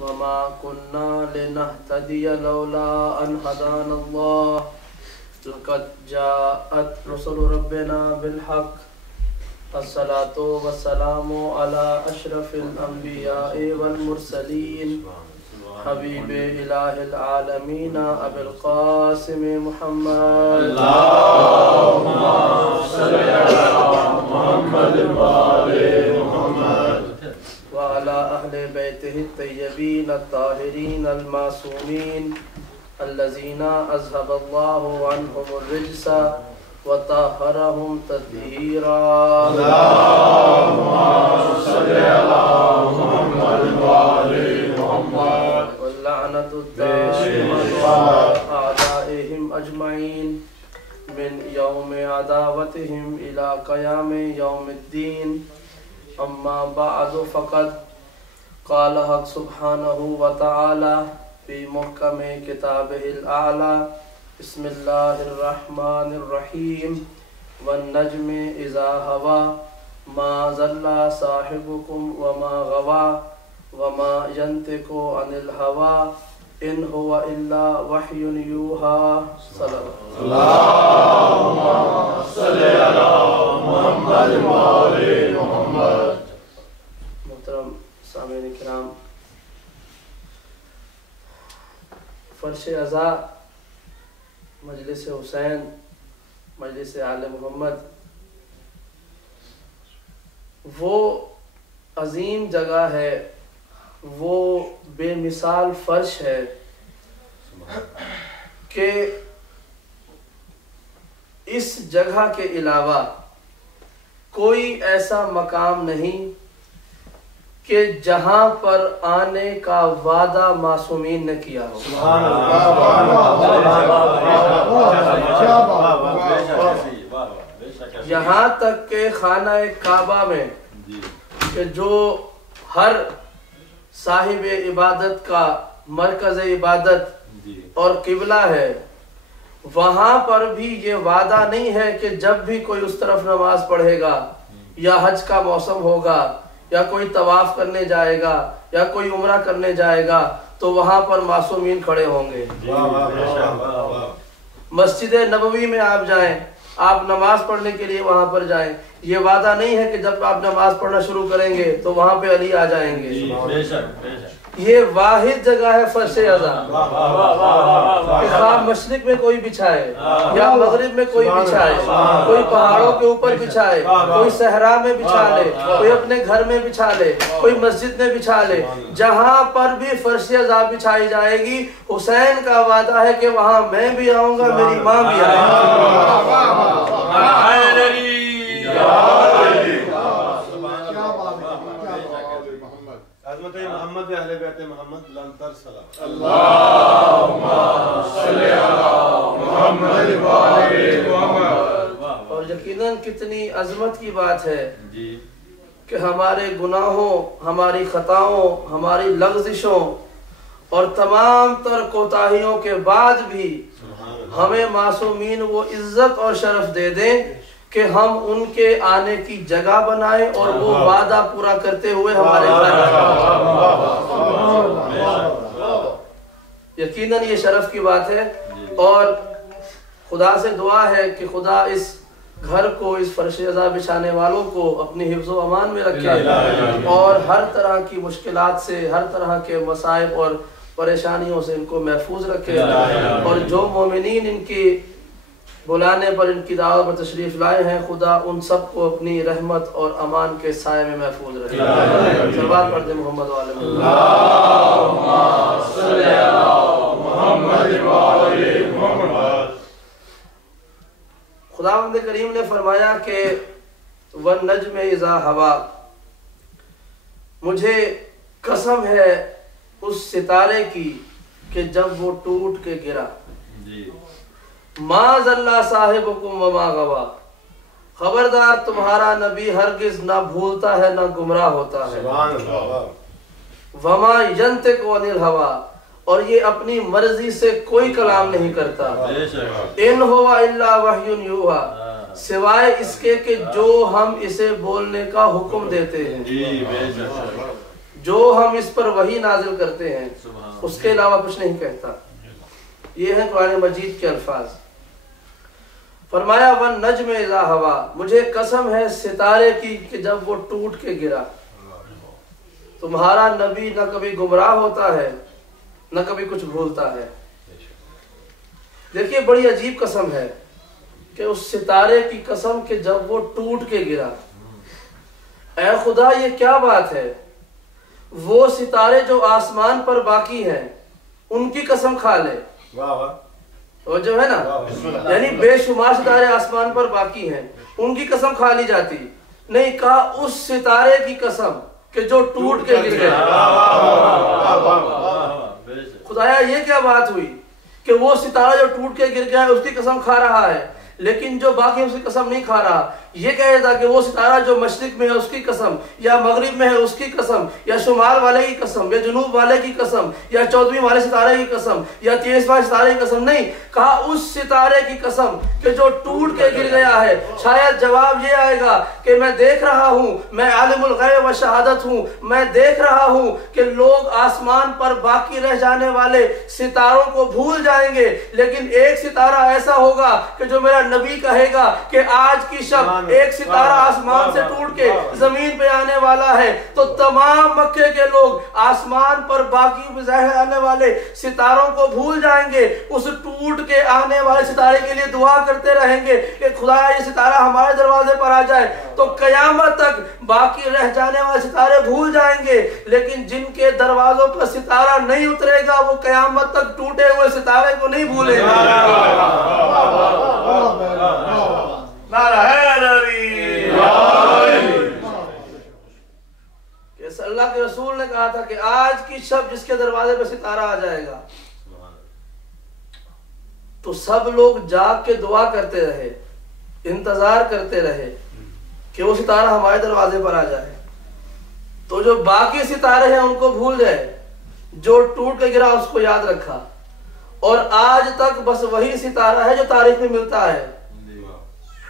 وما كنا لنهتدي لولا أن هدانا الله لقد جاءت رسل ربنا بالحق الصلاة والسلام على أشرف الأنبياء والمرسلين حبيب إله العالمين أبي القاسم محمد اللهم صل على محمد وآل محمد وعلى أهل بيته الطيبين الطاهرين المعصومين الذين أذهب الله عنهم الرجس وطهرهم تطهيرا اللهم صل على محمد وآل محمد واللعنة الدائمة على أعدائهم أجمعين من يوم عداوتهم إلى قيام يوم الدين أما بعد فقد قال حق سبحانه وتعالى في محكم كتابه الأعلى بسم الله الرحمن الرحيم والنجم إذا هوى ما ضل صاحبكم وما غوى وما ينطق عن الهوى إن هو إلا وحي يوحى صلى اللهم صل على محمد وآل محمد. محترم سامعین کرام، فرش عزا مجلس حسین، مجلس آل محمد وہ عظیم جگہ ہے، وہ بے مثال فرش ہے کہ اس جگہ کے علاوہ کوئی ایسا مقام نہیں کہ جہاں پر آنے کا وعدہ معصومین نے کیا ہو۔ یہاں تک کہ خانہ کعبہ میں کہ جو ہر صاحب عبادت کا مرکز عبادت اور قبلہ ہے، وہاں پر بھی یہ وعدہ نہیں ہے کہ جب بھی کوئی اس طرف نماز پڑھے گا یا حج کا موسم ہوگا یا کوئی طواف کرنے جائے گا یا کوئی عمرہ کرنے جائے گا تو وہاں پر معصومین کھڑے ہوں گے۔ مسجد نبوی میں آپ جائیں، آپ نماز پڑھنے کے لیے وہاں پر جائیں، یہ وعدہ نہیں ہے کہ جب آپ نماز پڑھنا شروع کریں گے تو وہاں پہ علی آ جائیں گے۔ یہ واحد جگہ ہے فرش عزا، خواہ مشرق میں کوئی بچھائے یا مغرب میں کوئی بچھائے، کوئی پہاڑوں کے اوپر بچھائے، کوئی صحرا میں بچھا لے، کوئی اپنے گھر میں بچھا لے، کوئی مسجد میں بچھا لے، جہاں پر بھی فرش عزا بچھائی جائے گی، حسین کا وعدہ ہے کہ وہاں میں بھی آؤں گا، میری ماں بھی آئے گی۔ عظمت محمد اہل بیت محمد لنتر سلام۔ اللهم صل على محمد وآل محمد۔ اور یقیناً کتنی عظمت کی بات ہے کہ ہمارے گناہوں، ہماری خطاؤں، ہماری لغزشوں اور تمام تر کوتاہیوں کے بعد بھی ہمیں معصومین وہ عزت اور شرف دے دیں کہ ہم ان کے آنے کی جگہ بنائیں اور وہ وعدہ پورا کرتے ہوئے ہمارے گھر آئیں۔ یقیناً یہ شرف کی بات ہے، اور خدا سے دعا ہے کہ خدا اس گھر کو، اس فرش عزا بچھانے والوں کو اپنی حفظ و امان میں رکھے اور ہر طرح کی مشکلات سے، ہر طرح کے مصائب اور پریشانیوں سے ان کو محفوظ رکھے، اور جو مومنین ان کی بلانے پر، ان کی دعوت پر تشریف لائے ہیں، خدا ان سب کو اپنی رحمت اور امان کے سائے میں محفوظ رکھے۔ صلوات پڑھ دیں محمد وآل محمد۔ اللهم صل على محمد وآل محمد۔ خداوند کریم نے فرمایا کہ وَالنَّجْمِ إِذَا هَوَى، مجھے قسم ہے اس ستارے کی کہ جب وہ ٹوٹ کے گرا، مَا ضَلَّ صَاحِبُكُمْ وَمَا غَوَى، خبردار تمہارا نبی ہرگز نہ بھولتا ہے نہ گمراہ ہوتا ہے، وَمَا يَنْطِقُ عَنِ الْهَوَى، اور یہ اپنی مرضی سے کوئی کلام نہیں کرتا، ان ہوا الا وحی یوحا، سوائے اس کے کہ جو ہم اسے بولنے کا حکم دیتے ہیں۔ جو ہم اس پر وحی نازل کرتے ہیں اس کے علاوہ کچھ نہیں کہتا۔ یہ ہیں قرآن مجید کے الفاظ۔ فرمایا وَالنَّجْمِ إِذَا هَوَىٰ، مجھے قسم ہے ستارے کی کہ جب وہ ٹوٹ کے گرا۔ تمہارا نبی نہ کبھی گمراہ ہوتا ہے نہ کبھی کچھ بھولتا ہے۔ دیکھیے بڑی عجیب قسم ہے کہ اس ستارے کی قسم کہ جب وہ ٹوٹ کے گرا۔ اے خدا یہ کیا بات ہے، وہ ستارے جو آسمان پر باقی ہیں ان کی قسم کھا لے۔ وہ جو ہے نا، یعنی بے شمار ستارے آسمان پر باقی ہیں ان کی قسم کھا لی جاتی، نہیں کہا اس ستارے کی قسم کہ جو ٹوٹ کے گر گیا۔ خدایا یہ کیا بات ہوئی کہ وہ ستارہ جو ٹوٹ کے گر گیا ہے اس کی قسم کھا رہا ہے، لیکن جو باقی اس کی قسم نہیں کھا رہا۔ یہ کہہ رہا کہ وہ ستارہ جو مشرق میں ہے اس کی قسم، یا مغرب میں ہے اس کی قسم، یا شمال والے کی قسم، یا جنوب والے کی قسم، یا 14ویں والے ستارے کی قسم، یا 23واں ستارے کی قسم، نہیں کہا اس ستارے کی قسم کہ جو ٹوٹ کے گر گیا ہے۔ شاید جواب یہ آئے گا کہ میں دیکھ رہا ہوں، میں عالم الغیب و شہادت ہوں، میں دیکھ رہا ہوں کہ لوگ آسمان پر باقی رہ جانے والے ستاروں کو بھول جائیں گے، لیکن ایک ستارہ ایسا ہوگا کہ جو میرا نبی کہے گا کہ آج کی شب ایک ستارہ آسمان سے ٹوٹ کے زمین پہ آنے والا ہے، تو تمام مکے کے لوگ آسمان پر باقی ظاہر آنے والے ستاروں کو بھول جائیں گے، اس ٹوٹ کے آنے والے ستارے کے لیے دعا کرتے رہیں گے کہ خدایا یہ ستارہ ہمارے دروازے پر آ جائے۔ تو قیامت تک باقی رہ جانے والے ستارے بھول جائیں گے، لیکن جن کے دروازوں پر ستارہ نہیں اترے گا وہ قیامت تک ٹوٹے ہوئے ستارے کو نہیں بھولیں گے۔ اللہ کے رسول نے کہا تھا کہ آج کی شب جس کے دروازے پہ ستارہ آ جائے گا تو سب لوگ جاگ کے دعا کرتے رہے، انتظار کرتے رہے کہ وہ ستارہ ہمارے دروازے پر آ جائے، تو جو باقی ستارے ہیں ان کو بھول جائے، جو ٹوٹ کے گرا اس کو یاد رکھا، اور آج تک بس وہی ستارہ ہے جو تاریخ میں ملتا ہے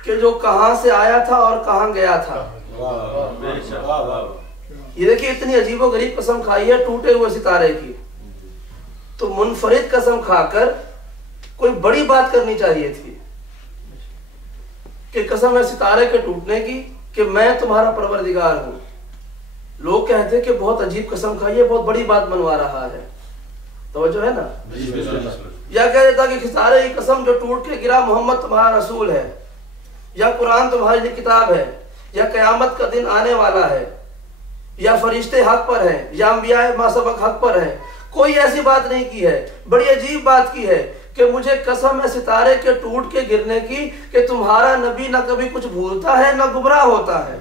کہ جو کہاں سے آیا تھا اور کہاں گیا تھا۔ یہ دیکھیں اتنی عجیب و غریب قسم کھائی ہے ٹوٹے ہوئے ستارے کی، تو منفرد قسم کھا کر کوئی بڑی بات کرنی چاہیے تھی کہ قسم ہے ستارے کے ٹوٹنے کی کہ میں تمہارا پروردگار ہوں۔ لوگ کہتے ہیں کہ بہت عجیب قسم کھائی ہے، بہت بڑی بات منوا رہا ہے، توجہ ہے نا۔ یا کہہ دیتا کہ ستارے کی قسم جو ٹوٹ کے گرا محمد تمہارا رسول ہے، یا قرآن تمہاری لیے کتاب ہے، یا قیامت کا دن آنے والا ہے، یا فرشتے حق پر ہیں، یا انبیاء ما سبق حق پر ہیں۔ کوئی ایسی بات نہیں کی ہے، بڑی عجیب بات کی ہے کہ مجھے قسم ہے ستارے کے ٹوٹ کے گرنے کی کہ تمہارا نبی نہ کبھی کچھ بھولتا ہے نہ گمراہ ہوتا ہے۔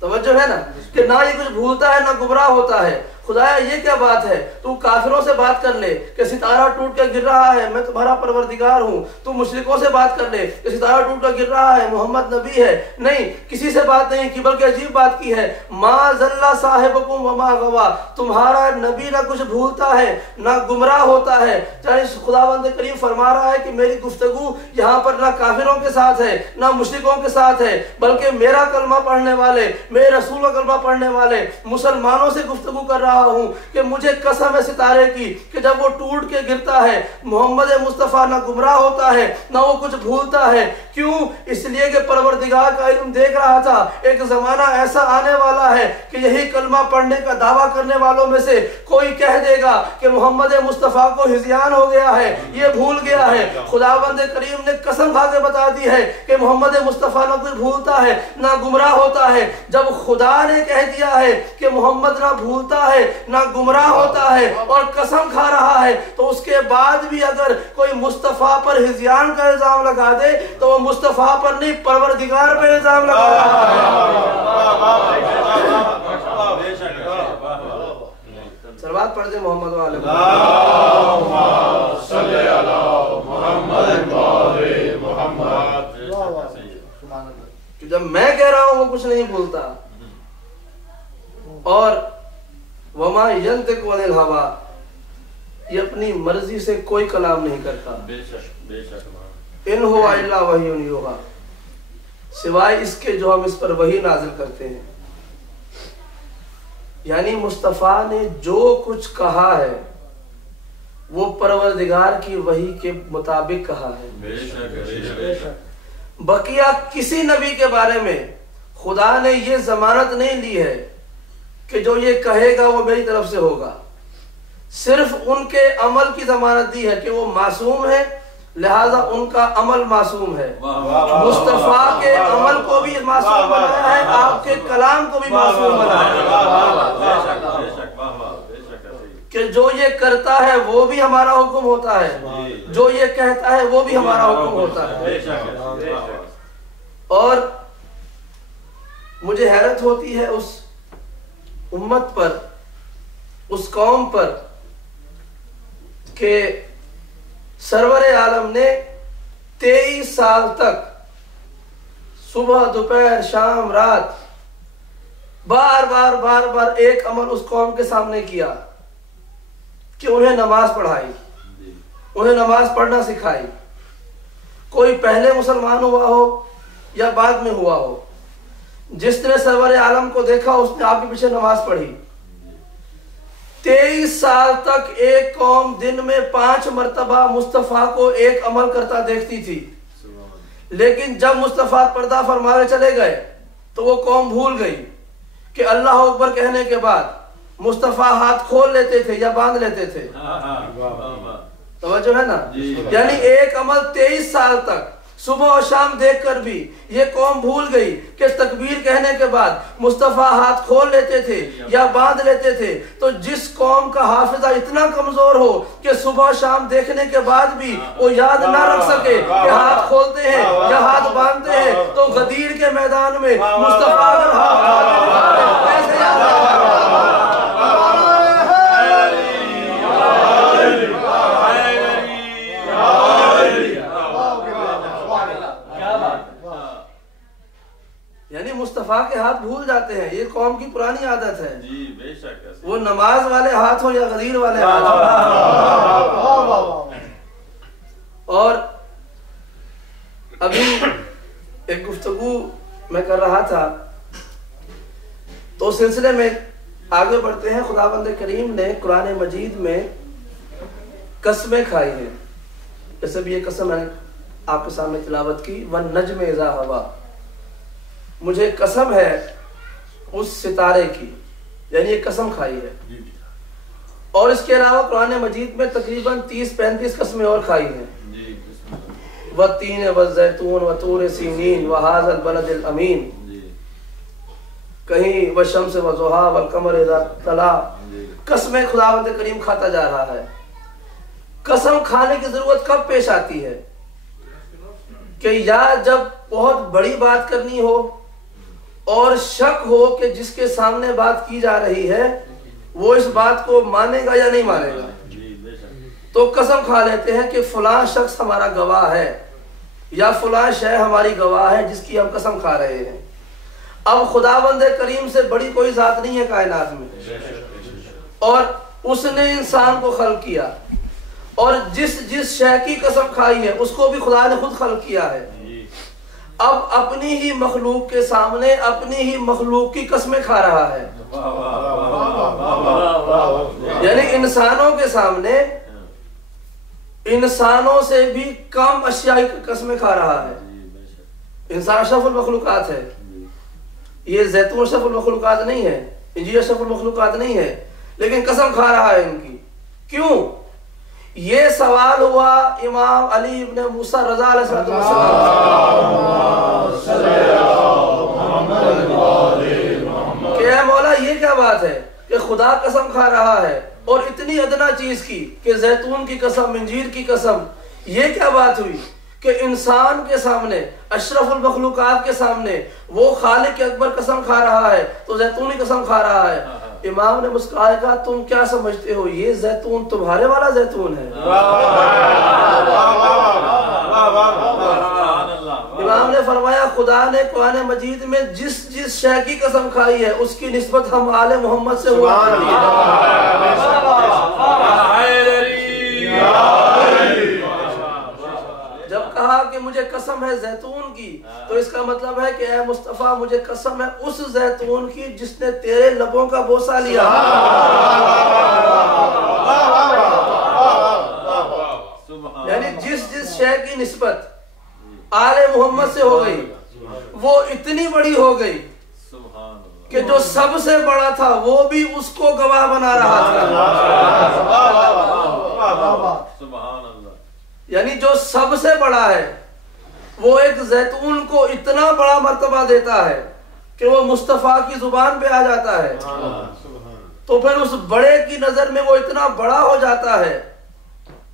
توجہ ہے نا کہ نہ یہ کچھ بھولتا ہے نہ گمراہ ہوتا ہے۔ خدایا یہ کیا بات ہے، تو کافروں سے بات کر لے کہ ستارہ ٹوٹ کے گر رہا ہے میں تمہارا پروردگار ہوں، تو مشرکوں سے بات کر لے کہ ستارہ ٹوٹ کے گر رہا ہے محمد نبی ہے، نہیں کسی سے بات نہیں کی، بلکہ عجیب بات کی ہے ما ضل صاحبکم وما غوا، تمہارا نبی نہ کچھ بھولتا ہے نہ گمراہ ہوتا ہے۔ یعنی خداوند کریم فرما رہا ہے کہ میری گفتگو یہاں پر نہ کافروں کے ساتھ ہے نہ مشرکوں کے ساتھ ہے، بلکہ میرا کلمہ پڑھنے والے، میرے رسول کا کلمہ پڑھنے والے مسلمانوں سے گفتگو کر رہا ہوں کہ مجھے قسم ہے ستارے کی کہ جب وہ ٹوٹ کے گرتا ہے محمد مصطفیٰ نہ گمراہ ہوتا ہے نہ وہ کچھ بھولتا ہے۔ کیوں؟ اس لیے کہ پروردگار کا علم دیکھ رہا تھا ایک زمانہ ایسا آنے والا ہے کہ یہی کلمہ پڑھنے کا دعویٰ کرنے والوں میں سے کوئی کہہ دے گا کہ محمد مصطفیٰ کو ہذیان ہو گیا ہے، یہ بھول گیا ہے۔ خداوند کریم نے قسم کھا کے بتا دی ہے کہ محمد مصطفیٰ نہ کوئی بھولتا ہے نہ گمراہ ہوتا ہے۔ جب خدا نے کہہ دیا ہے کہ محمد نہ بھولتا ہے نہ گمراہ ہوتا ہے اور قسم کھا رہا ہے، تو اس کے بعد بھی اگر کوئی مصطفیٰ پر ہذیان کا الزام لگا دے تو وہ مصطفیٰ پر نہیں پروردگار پر الزام لگا رہا ہے۔ سلوات پڑھ دیں محمد والے اللہم صلی علی محمد وآل محمد۔ کہ جب میں کہہ رہا ہوں وہ کچھ نہیں بھولتا، اور وما ینطق عن الہوا، یہ اپنی مرضی سے کوئی کلام نہیں کرتا، ان ہوا الا وحی یوحی، سوائے اس کے جو ہم اس پر وحی نازل کرتے ہیں۔ یعنی مصطفیٰ نے جو کچھ کہا ہے وہ پروردگار کی وحی کے مطابق کہا ہے. بے شک. بقیہ کسی نبی کے بارے میں خدا نے یہ ضمانت نہیں لی ہے کہ جو یہ کہے گا وہ میری طرف سے ہوگا. صرف ان کے عمل کی ضمانت دی ہے کہ وہ معصوم ہے، لہذا ان کا عمل معصوم ہے. مصطفیٰ کے عمل کو بھی معصوم بنایا ہے، آپ کے کلام کو بھی معصوم بنایا ہے کہ جو یہ کرتا ہے وہ بھی ہمارا حکم ہوتا ہے، جو یہ کہتا ہے وہ بھی ہمارا حکم ہوتا ہے. اور مجھے حیرت ہوتی ہے اس امت پر، اس قوم پر کہ سرور عالم نے 23 سال تک صبح دوپہر شام رات بار بار ایک عمل اس قوم کے سامنے کیا کہ انہیں نماز پڑھائی، انہیں نماز پڑھنا سکھائی. کوئی پہلے مسلمان ہوا ہو یا بعد میں ہوا ہو، جس نے سرور عالم کو دیکھا اس نے آپ کے پیچھے نماز پڑھی. 23 سال تک ایک قوم دن میں 5 مرتبہ مصطفیٰ کو ایک عمل کرتا دیکھتی تھی، لیکن جب مصطفیٰ پردہ فرمانے چلے گئے تو وہ قوم بھول گئی کہ اللہ اکبر کہنے کے بعد مصطفیٰ ہاتھ کھول لیتے تھے یا باندھ لیتے تھے. توجہ ہے نا؟ یعنی ایک عمل 23 سال تک صبح و شام دیکھ کر بھی یہ قوم بھول گئی کہ تکبیر کہنے کے بعد مصطفیٰ ہاتھ کھول لیتے تھے یا باندھ لیتے تھے. تو جس قوم کا حافظہ اتنا کمزور ہو کہ صبح و شام دیکھنے کے بعد بھی وہ یاد نہ رکھ سکے کہ ہاتھ کھولتے ہیں یا ہاتھ باندھتے ہیں، تو غدیر کے میدان میں مصطفیٰ اگر ہاتھ کیسے یاد رکھے؟ یعنی مصطفیٰ کے ہاتھ بھول جاتے ہیں، یہ قوم کی پرانی عادت ہے. وہ نماز والے ہاتھ ہو یا غدیر والے ہاتھ ہو. اور ابھی ایک گفتگو میں کر رہا تھا تو سلسلے میں آگے بڑھتے ہیں. خداوند کریم نے قرآن مجید میں قسمیں کھائی ہیں، جیسے بھی یہ قسم ہے آپ کے سامنے تلاوت کی، وَالنَّجْمِ إِذَا هَوَىٰ، مجھے قسم ہے اس ستارے کی، یعنی یہ قسم کھائی ہے. اور اس کے علاوہ قرآن مجید میں تقریباً 30-35 قسمیں اور کھائی ہیں. وَالتِّينِ وَالزَّيْتُونِ وَطُورِ سِينِينَ وَهَٰذَا الْبَلَدِ الْأَمِينَ، کہیں وَالشَّمْسِ وَضُحَاهَا وَالْقَمَرِ إِذَا تَلَاهَا. قسمیں خداوند کریم کھاتا جا رہا ہے. قسم کھانے کی ضرورت کب پیش آتی ہے؟ کہ یا جب بہت بڑی بات کرنی ہو اور شک ہو کہ جس کے سامنے بات کی جا رہی ہے وہ اس بات کو مانے گا یا نہیں مانے گا، تو قسم کھا لیتے ہیں کہ فلاں شخص ہمارا گواہ ہے یا فلاں شے ہماری گواہ ہے جس کی ہم قسم کھا رہے ہیں. اب خداوند کریم سے بڑی کوئی ذات نہیں ہے کائنات میں، اور اس نے انسان کو خلق کیا، اور جس شے کی قسم کھائی ہے اس کو بھی خدا نے خود خلق کیا ہے. اب اپنی ہی مخلوق کے سامنے اپنی ہی مخلوق کی قسمیں کھا رہا ہے. یعنی انسانوں کے سامنے انسانوں سے بھی کم اشیاء کی قسمیں کھا رہا ہے. انسان اشرف المخلوقات ہے، یہ زیتون اشرف المخلوقات نہیں ہے، انجیر اشرف المخلوقات نہیں ہے، لیکن قسم کھا رہا ہے ان کی. کیوں؟ یہ سوال ہوا امام علی ابن موسیٰ رضا علیہ السلام کہ اے مولا یہ کیا بات ہے کہ خدا قسم کھا رہا ہے اور اتنی ادنا چیز کی کہ زیتون کی قسم، انجیر کی قسم، یہ کیا بات ہوئی کہ انسان کے سامنے اشرف المخلوقات کے سامنے وہ خالق اکبر قسم کھا رہا ہے تو زیتون کی قسم کھا رہا ہے. امام نے مسکرائے کہا تم کیا سمجھتے ہو یہ زیتون تمہارے والا زیتون ہے؟ امام نے فرمایا خدا نے قرآن مجید میں جس شے کی قسم کھائی ہے اس کی نسبت ہم آل محمد سے ہوا کرتی ہے. جب کہا کہ مجھے قسم ہے زیتون کی، تو اس کا مطلب ہے کہ اے مصطفیٰ مجھے قسم ہے اس زیتون کی جس نے تیرے لبوں کا بوسہ لیا۔ یعنی جس شے کی نسبت آل محمد سے ہو گئی وہ اتنی بڑی ہو گئی کہ جو سب سے بڑا تھا وہ بھی اس کو گواہ بنا رہا تھا۔ یعنی جو سب سے بڑا ہے وہ ایک زیتون کو اتنا بڑا مرتبہ دیتا ہے کہ وہ مصطفیٰ کی زبان پہ آ جاتا ہے، تو پھر اس بڑے کی نظر میں وہ اتنا بڑا ہو جاتا ہے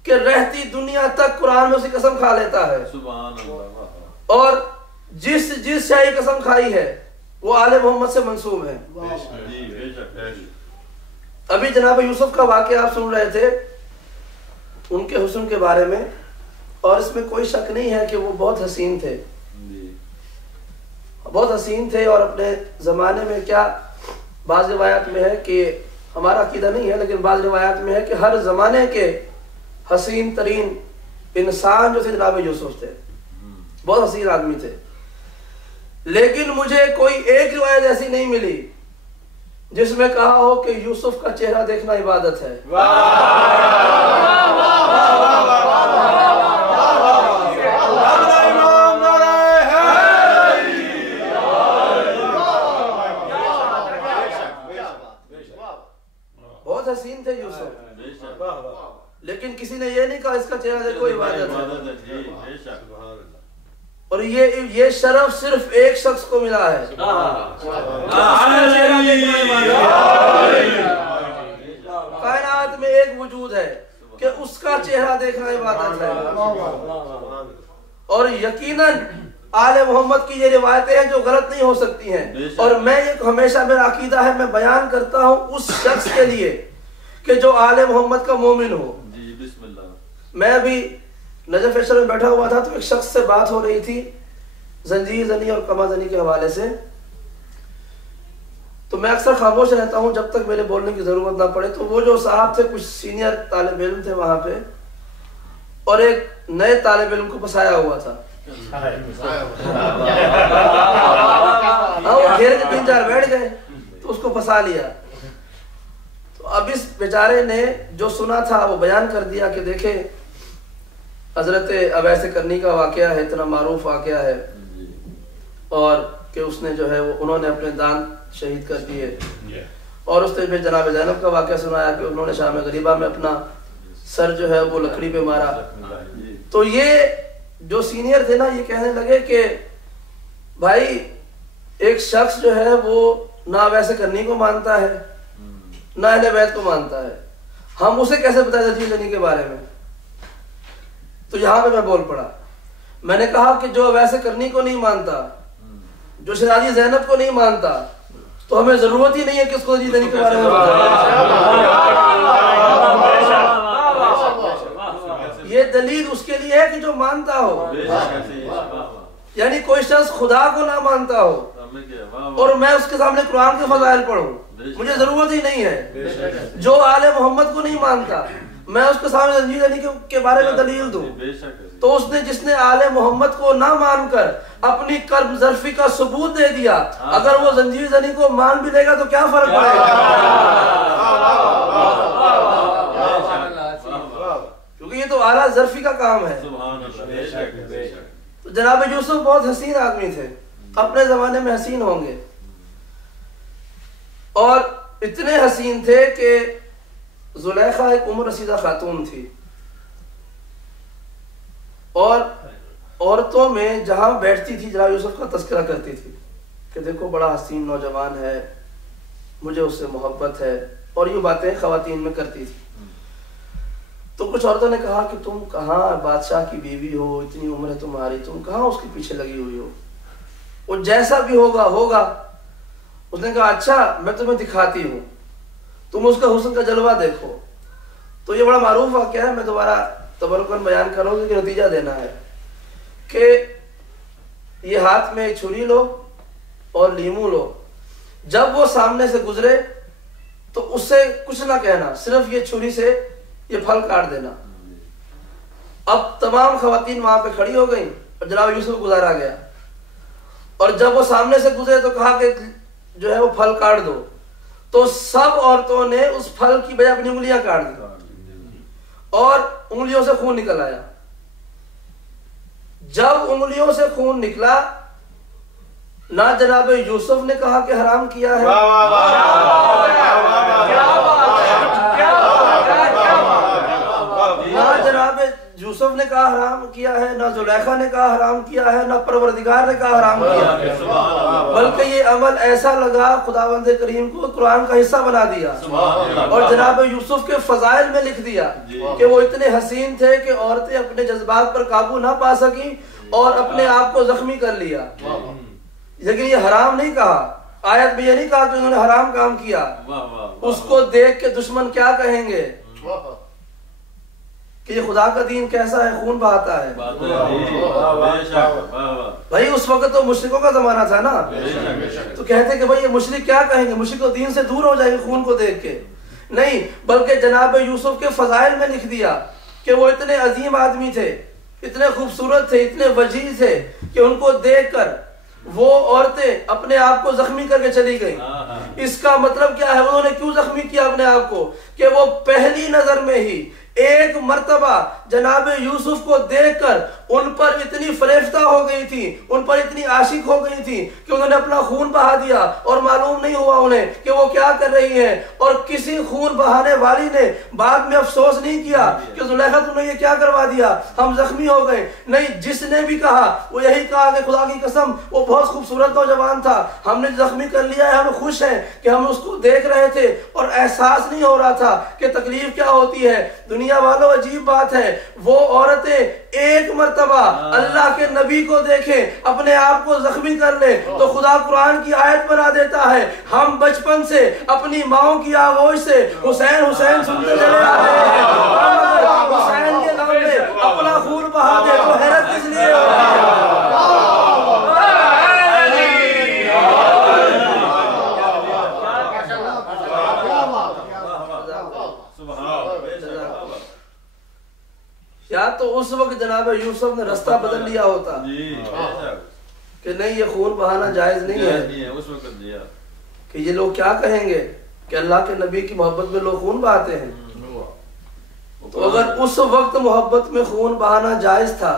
کہ رہتی دنیا تک قرآن میں اسی قسم کھا لیتا ہے۔ اور جس شے کی قسم کھائی ہے وہ آل محمد سے منسوب ہے۔ ابھی جناب یوسف کا واقعہ آپ سن رہے تھے ان کے حسن کے بارے میں، اور اس میں کوئی شک نہیں ہے کہ وہ بہت حسین تھے، بہت حسین تھے۔ اور اپنے زمانے میں کیا بعض روایات میں ہے کہ ہمارا عقیدہ نہیں ہے لیکن بعض روایات میں ہے کہ ہر زمانے کے حسین ترین انسان جو تھے جناب یوسف تھے، بہت حسین آدمی تھے۔ لیکن مجھے کوئی ایک روایت ایسی نہیں ملی جس میں کہا ہو کہ یوسف کا چہرہ دیکھنا عبادت ہے۔ بہت حسین تھے یوسف، لیکن کسی نے یہ نہیں کہا اس کا چہرہ دیکھو عبادت ہے۔ اور یہ شرف صرف ایک شخص کو ملا ہے، کائنات میں ایک وجود ہے کہ اس کا چہرہ دیکھنا عبادت ہے۔ اور یقیناً آل محمد کی یہ روایتیں ہیں جو غلط نہیں ہو سکتی ہیں، اور میں یہ ہمیشہ میرا عقیدہ ہے میں بیان کرتا ہوں اس شخص کے لیے کہ جو آل محمد کا مومن ہو۔ میں ابھی نجف فیشن میں بیٹھا ہوا تھا تو ایک شخص سے بات ہو رہی تھی زنجیر زنی اور کما زنی کے حوالے سے، تو میں اکثر خاموش رہتا ہوں جب تک میرے بولنے کی ضرورت نہ پڑے۔ تو وہ جو صاحب تھے کچھ سینئر طالب علم تھے وہاں پہ، اور ایک نئے طالب علم کو پھنسایا ہوا تھا۔ وہ گھیر کے 3-4 بیٹھ گئے تو اس کو پھنسا لیا۔ تو اب اس بیچارے نے جو سنا تھا وہ بیان کر دیا کہ دیکھیں حضرت اویس کرنی کا واقعہ ہے، اتنا معروف واقعہ ہے، اور کہ اس نے جو ہے انہوں نے اپنے دان شہید کر دیے، اور اس نے پھر جناب زینب کا واقعہ سنایا کہ انہوں نے شام غریبہ میں اپنا سر جو ہے وہ لکڑی پہ مارا۔ تو یہ جو سینئر تھے نا یہ کہنے لگے کہ بھائی ایک شخص جو ہے وہ نہ اویس کرنی کو مانتا ہے نہ اہل بیت کو مانتا ہے، ہم اسے کیسے بتائیں زنجیر زنی کے بارے میں؟ تو یہاں پہ میں بول پڑا، میں نے کہا کہ جو اویس کرنی کو نہیں مانتا، جو شیرازی زینب کو نہیں مانتا، تو ہمیں ضرورت ہی نہیں ہے کہ اس کو زنجیر زنی کے بارے میں بتائیں۔ یہ دلیل اس کے لیے ہے کہ جو مانتا ہو، یعنی کوئی شخص خدا کو نہ مانتا ہو اور میں اس کے سامنے قرآن کے فضائل پڑھوں، مجھے ضرورت ہی نہیں ہے۔ جو آل محمد کو نہیں مانتا میں اس کے سامنے زنجیر زنی کے بارے میں دلیل دوں، تو جس نے آل محمد کو نہ مان کر اپنی قلب ظرفی کا ثبوت دے دیا، اگر وہ زنجیر زنی کو مان بھی لے گا تو کیا فرق پڑے گا؟ کیونکہ یہ تو اعلیٰ ظرفی کا کام ہے۔ تو جناب یوسف بہت حسین آدمی تھے، اپنے زمانے میں حسین ہوں گے، اور اتنے حسین تھے کہ زلیخا ایک عمر رسیدہ خاتون تھی، اور عورتوں میں جہاں بیٹھتی تھی جناب یوسف کا تذکرہ کرتی تھی کہ دیکھو بڑا حسین نوجوان ہے، مجھے اس سے محبت ہے، اور یہ باتیں خواتین میں کرتی تھی۔ تو کچھ عورتوں نے کہا کہ تم کہاں بادشاہ کی بیوی ہو، اتنی عمر ہے تمہاری، تم کہاں اس کے پیچھے لگی ہوئی ہو، وہ جیسا بھی ہوگا ہوگا۔ اس نے کہا اچھا میں تمہیں دکھاتی ہوں، تم اس کا حسن کا جلوہ دیکھو۔ تو یہ بڑا معروف واقعہ ہے، میں دوبارہ تبرکاً بیان کروں گی کہ نتیجہ دینا ہے کہ یہ ہاتھ میں چھری لو اور لیمو لو، جب وہ سامنے سے گزرے تو اس سے کچھ نہ کہنا، صرف یہ چھری سے یہ پھل کاٹ دینا۔ اب تمام خواتین وہاں پہ کھڑی ہو گئیں، اور جناب یوسف گزارا گیا، اور جب وہ سامنے سے گزرے تو کہا کہ جو ہے وہ پھل کاٹ دو، تو سب عورتوں نے اس پھل کی بجائے اپنی انگلیاں کاٹ دی اور انگلیوں سے خون نکل آیا۔ جب انگلیوں سے خون نکلا، نہ جناب یوسف نے کہا کہ حرام کیا ہے، نہ جناب یوسف نے کہا حرام کیا ہے، نہ زلیخا نے کہا حرام کیا ہے، نہ پروردگار نے کہا حرام کیا ہے، بلکہ یہ عمل ایسا لگا خداوند کریم کو قرآن کا حصہ بنا دیا اور جناب یوسف کے فضائل میں لکھ دیا کہ وہ اتنے حسین تھے کہ عورتیں اپنے جذبات پر قابو نہ پا سکیں اور اپنے آپ کو زخمی کر لیا۔ لیکن یہ حرام نہیں کہا، آیت میں یہ نہیں کہا کہ انہوں نے حرام کام کیا۔ اس کو دیکھ کے دشمن کیا کہیں گے کہ یہ خدا کا دین کیسا ہے، خون بہاتا ہے۔ بھائی اس وقت تو مشرکوں کا زمانہ تھا نا، تو کہتے کہ بھائی یہ مشرک کیا کہیں گے، مشرک تو دین سے دور ہو جائیں گے خون کو دیکھ کے۔ نہیں، بلکہ جناب یوسف کے فضائل میں لکھ دیا کہ وہ اتنے عظیم آدمی تھے، اتنے خوبصورت تھے، اتنے وجیح تھے کہ ان کو دیکھ کر وہ عورتیں اپنے آپ کو زخمی کر کے چلی گئیں۔ اس کا مطلب کیا ہے، انہوں نے کیوں زخمی کیا اپنے آپ کو، کہ وہ پہلی نظر میں ہی ایک مرتبہ جناب یوسف کو دیکھ کر ان پر اتنی فریفتہ ہو گئی تھی، ان پر اتنی عاشق ہو گئی تھی کہ انہوں نے اپنا خون بہا دیا اور معلوم نہیں ہوا انہیں کہ وہ کیا کر رہی ہیں۔ اور کسی خون بہانے والی نے بعد میں افسوس نہیں کیا کہ زلیخا تم نے یہ کیا کروا دیا، ہم زخمی ہو گئے۔ نہیں، جس نے بھی کہا وہ یہی کہا کہ خدا کی قسم وہ بہت خوبصورت نوجوان تھا، ہم نے زخمی کر لیا ہے، ہم خوش ہیں کہ ہم اس کو دیکھ رہے تھے اور احساس نہیں ہو رہا تھا کہ تکلیف کیا ہوتی ہے۔ دنیا والوں عجیب بات ہے، وہ عورتیں ایک مرتبہ اللہ کے نبی کو دیکھیں، اپنے آپ کو زخمی کر لیں تو خدا قرآن کی آیت بنا دیتا ہے۔ ہم بچپن سے اپنی ماؤں کی آغوش سے حسین حسین سنتے چلے آ رہے ہیں، حسین کے نام میں اپنا خون بہا دے تو حیرت کس لیے ہوتی ہے۔ یا تو اس وقت جناب یوسف نے رستہ بدل لیا ہوتا کہ نہیں یہ خون بہانا جائز نہیں ہے، کہ یہ لوگ کیا کہیں گے کہ اللہ کے نبی کی محبت میں لوگ خون بہاتے ہیں۔ تو اگر اس وقت محبت میں خون بہانا جائز تھا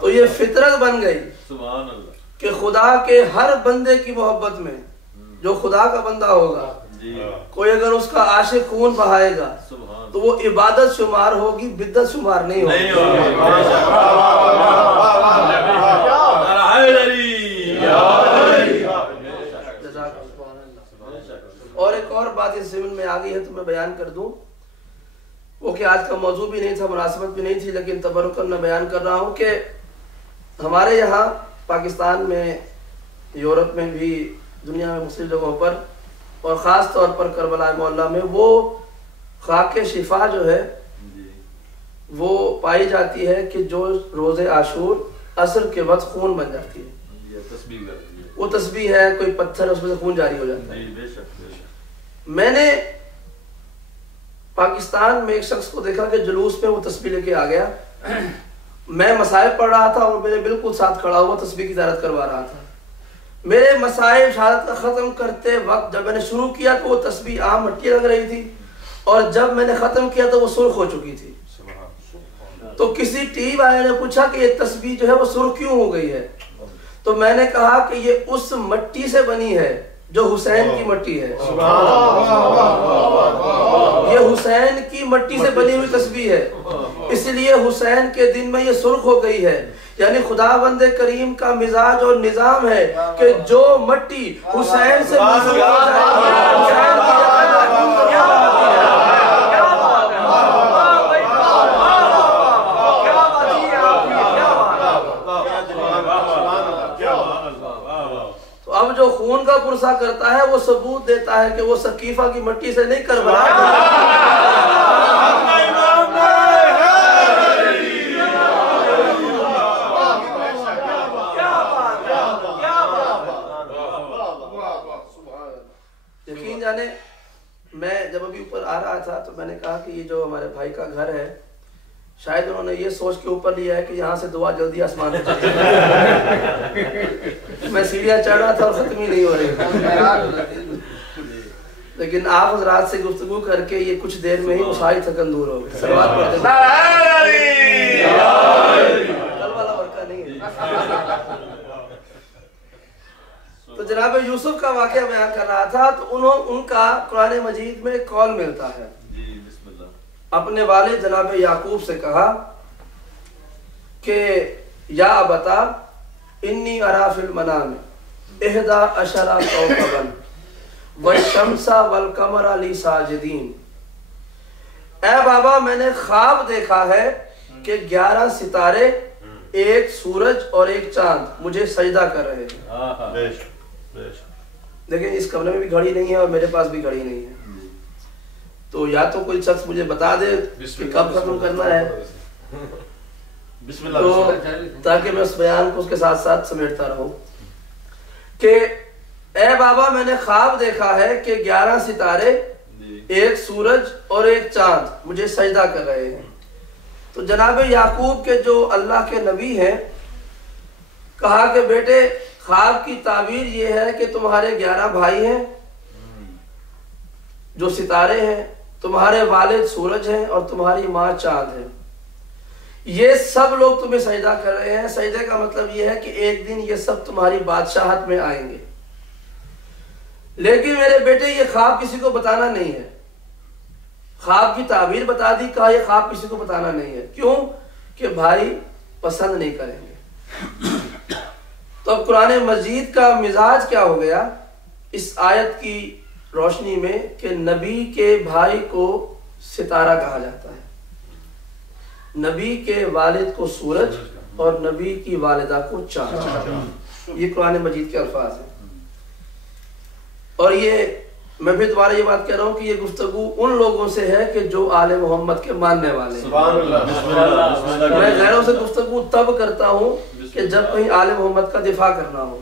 تو یہ فطرت بن گئی کہ خدا کے ہر بندے کی محبت میں جو خدا کا بندہ ہوگا، کوئی اگر اس کا عاشق خون بہائے گا تو وہ عبادت شمار ہوگی، بدعت شمار نہیں ہوگی۔ اور ایک اور بات اس ضمن میں آ گئی ہے تو میں بیان کر دوں، وہ کہ آج کا موضوع بھی نہیں تھا، مناسبت بھی نہیں تھی، لیکن تبرکاً میں بیان کر رہا ہوں کہ ہمارے یہاں پاکستان میں، یورپ میں بھی، دنیا میں مختلف جگہوں پر اور خاص طور پر کربلا معلیٰ میں وہ خاک شفا جو ہے وہ پائی جاتی ہے کہ جو روز عاشور عصر کے وقت خون بن جاتی ہے، وہ تسبیح ہے، کوئی پتھر اس میں سے خون جاری ہو جاتا ہے۔ میں نے پاکستان میں ایک شخص کو دیکھا کہ جلوس میں وہ تسبیح لے کے آ گیا، میں مصائب پڑھ رہا تھا اور میرے بالکل ساتھ کھڑا ہوا تسبیح کی زیارت کروا رہا تھا۔ میرے مصائب شہادت کا ختم کرتے وقت جب میں نے شروع کیا تو وہ تسبیح عام مٹی لگ رہی تھی، اور جب میں نے ختم کیا تو وہ سرخ ہو چکی تھی۔ تو کسی ٹی وی والے نے پوچھا کہ یہ تسبیح جو ہے وہ سرخ کیوں ہو گئی ہے؟ تو میں نے کہا کہ یہ اس مٹی سے بنی ہے جو حسین کی مٹی ہے، یہ حسین کی مٹی سے بنی ہوئی تسبیح ہے، اس لیے حسین کے دن میں یہ سرخ ہو گئی ہے۔ یعنی خداوند کریم کا مزاج اور نظام ہے کہ جو مٹی حسین سے منسوب ہو جائے حسین کی تو اب جو خون کا پرسہ کرتا ہے وہ ثبوت دیتا ہے کہ وہ سقیفہ کی مٹی سے نہیں کربلا یقین جانے میں جب ابھی اوپر آ رہا تھا تو میں نے کہا کہ یہ جو ہمارے بھائی کا گھر ہے شاید انہوں نے یہ سوچ کے اوپر لیا ہے کہ یہاں سے دعا جلدی آسمان پہ چلی جائے۔ میں سیڑھیاں چڑھ رہا تھا اور ختم ہی نہیں ہو رہی، لیکن آپ حضرات سے گفتگو کر کے یہ کچھ دیر میں ہی وہ ساری تھکن دور ہو گئی۔ صلوات پڑھتے ہیں، کل والا برقع نہیں ہے۔ تو جناب یوسف کا واقعہ بیان کر رہا تھا، تو ان کا قرآن مجید میں کال ملتا ہے۔ اپنے والد جناب یعقوب سے کہا کہ یا ابتا انی ارا فی المنام 11 کوكبا والشمس والقمر لی ساجدین۔ اے بابا میں نے خواب دیکھا ہے کہ 11 ستارے، ایک سورج اور ایک چاند مجھے سجدہ کر رہے ہیں۔ لیکن اس کمرے میں بھی گھڑی نہیں ہے اور میرے پاس بھی گھڑی نہیں ہے، تو یا تو کوئی شخص مجھے بتا دے کہ کب ختم کرنا ہے، تو تاکہ میں اس بیان کو اس کے ساتھ ساتھ سمیٹتا رہوں کہ اے بابا میں نے خواب دیکھا ہے کہ 11 ستارے، ایک سورج اور ایک چاند مجھے سجدہ کر رہے ہیں۔ تو جناب یعقوب کے جو اللہ کے نبی ہیں کہا کہ بیٹے خواب کی تعبیر یہ ہے کہ تمہارے 11 بھائی ہیں جو ستارے ہیں، تمہارے والد سورج ہیں اور تمہاری ماں چاند ہے، یہ سب لوگ تمہیں سجدہ کر رہے ہیں۔ سجدے کا مطلب یہ ہے کہ ایک دن یہ سب تمہاری بادشاہت میں آئیں گے، لیکن میرے بیٹے یہ خواب کسی کو بتانا نہیں ہے۔ خواب کی تعبیر بتا دی، کہا یہ خواب کسی کو بتانا نہیں ہے، کیوں کہ بھائی پسند نہیں کریں گے۔ تو اب قرآن مجید کا مزاج کیا ہو گیا اس آیت کی روشنی میں کہ نبی کے بھائی کو ستارہ کہا جاتا ہے، نبی کے والد کو سورج اور نبی کی والدہ کو چاند۔ یہ قرآن مجید کے الفاظ ہیں، اور یہ میں بھی دوبارہ یہ بات کہہ رہا ہوں کہ یہ گفتگو ان لوگوں سے ہے کہ جو آل محمد کے ماننے والے ہیں۔ میں غیروں سے گفتگو تب کرتا ہوں کہ جب کہیں آل محمد کا دفاع کرنا ہو،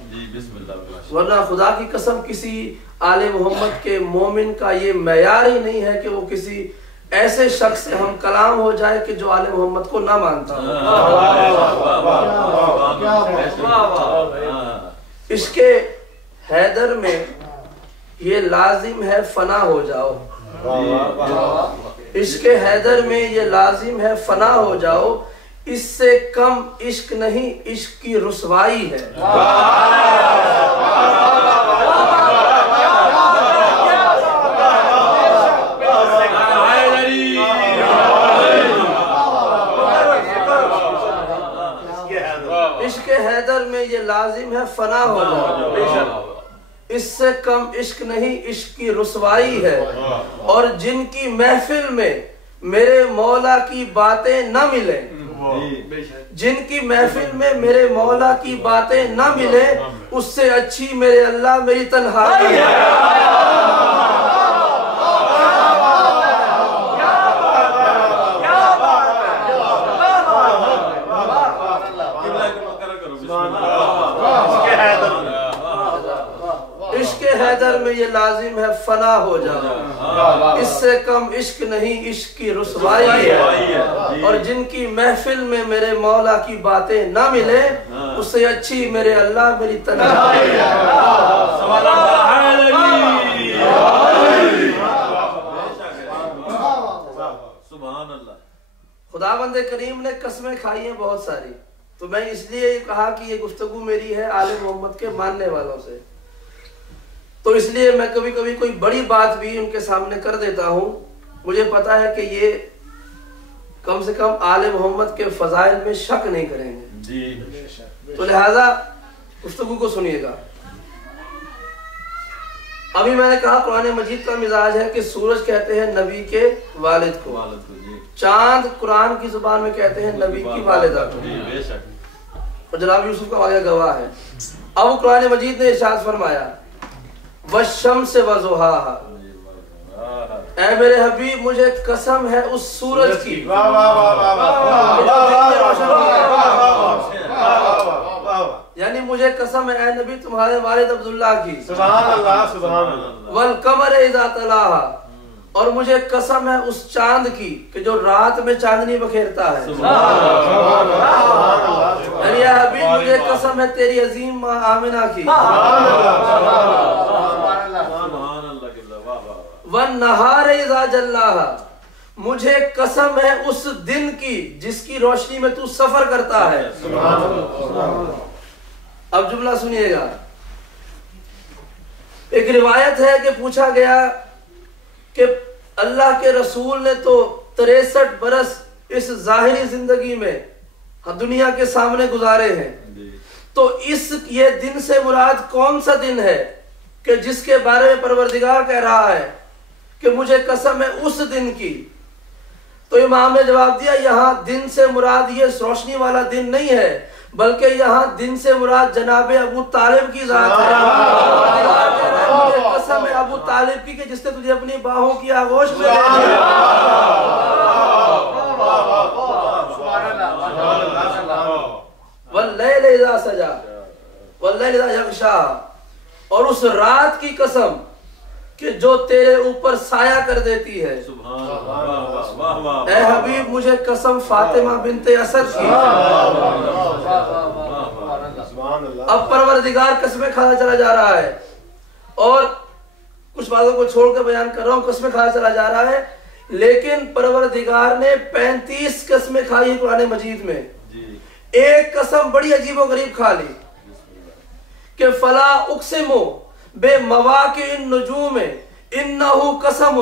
ورنہ خدا کی قسم کسی آل محمد کے مومن کا یہ معیار ہی نہیں ہے کہ وہ کسی ایسے شخص سے ہم کلام ہو جائے کہ جو آل محمد کو نہ مانتا ہو۔ عشق حیدر میں یہ لازم ہے فنا ہو جاؤ، عشق حیدر میں یہ لازم ہے فنا ہو جاؤ، اس سے کم عشق نہیں عشق کی رسوائی ہے۔ عشق حیدر میں یہ لازم ہے فنا ہو جاؤ، اس سے کم عشق نہیں عشق کی رسوائی ہے، اور جن کی محفل میں میرے مولا کی باتیں نہ ملیں، جن کی محفل میں میرے مولا کی باتیں نہ ملیں، اس سے اچھی میرے اللہ میری تنہائی ہے۔ عشق حیدر میں یہ لازم ہے فنا ہو جاؤ، اس سے کم عشق نہیں عشق کی رسوائی ہے، اور جن کی محفل میں میرے مولا کی باتیں نہ ملیں، اس سے اچھی میرے اللہ میری تنہائی ہے۔ خداوند کریم نے قسمیں کھائی ہیں بہت ساری، تو میں اس لیے یہ کہا کہ یہ گفتگو میری ہے آل محمد کے ماننے والوں سے، تو اس لیے میں کبھی کبھی کوئی بڑی بات بھی ان کے سامنے کر دیتا ہوں۔ مجھے پتا ہے کہ یہ کم سے کم آل محمد کے فضائل میں شک نہیں کریں گے، تو لہٰذا گفتگو کو سنیے گا۔ ابھی میں نے کہا قرآن مجید کا مزاج ہے کہ سورج کہتے ہیں نبی کے والد کو، چاند قرآن کی زبان میں کہتے ہیں نبی کی والدہ کو، اور جناب یوسف کا واقعہ گواہ ہے۔ اب قرآن مجید نے ارشاد فرمایا والشمس وضحاها، اے میرے حبیب مجھے قسم ہے اس سورج کی، یعنی مجھے قسم ہے اے نبی تمہارے والد عبداللہ کی، سبحان اللہ سبحان اللہ، والقمر اذا تلاها، اور مجھے قسم ہے اس چاند کی کہ جو رات میں چاندنی بکھیرتا ہے. اے حبیب مجھے قسم ہے تیری عظیم ماں آمنہ کی. وَالنَّهَارِ إِذَا جَلَّاهَا مجھے قسم ہے اس دن کی جس کی روشنی میں تو سفر کرتا ہے. اب جملہ سنیے گا. ایک روایت ہے کہ پوچھا گیا کہ اللہ کے رسول نے تو 63 برس اس ظاہری زندگی میں دنیا کے سامنے گزارے ہیں، تو یہ دن سے مراد کون سا دن ہے کہ جس کے بارے میں پروردگار کہہ رہا ہے کہ مجھے قسم ہے اس دن کی؟ تو امام نے جواب دیا یہاں دن سے مراد یہ روشنی والا دن نہیں ہے، بلکہ یہاں دن سے مراد جناب ابو طالب کی ذات ہے. مجھے قسم ہے ابو طالب کی کہ جس نے تجھے اپنی باہوں کی آغوش میں لے لیا. واللیل اذا سجا واللیل اذا یغشا اور اس رات کی قسم کہ جو تیرے اوپر سایہ کر دیتی ہے. اے حبیب مجھے قسم فاطمہ بنت اسد کی. اب پروردگار قسمیں کھانا چلا جا رہا ہے اور کچھ باتوں کو چھوڑ کر بیان کر رہا ہوں. قسمیں کھانا چلا جا رہا ہے لیکن پروردگار نے 35 قسمیں کھائی ہیں قرآن مجید میں. ایک قسم بڑی عجیب و غریب کھا لی کہ فلا اقسم بے مواقع النجوم انہو قسم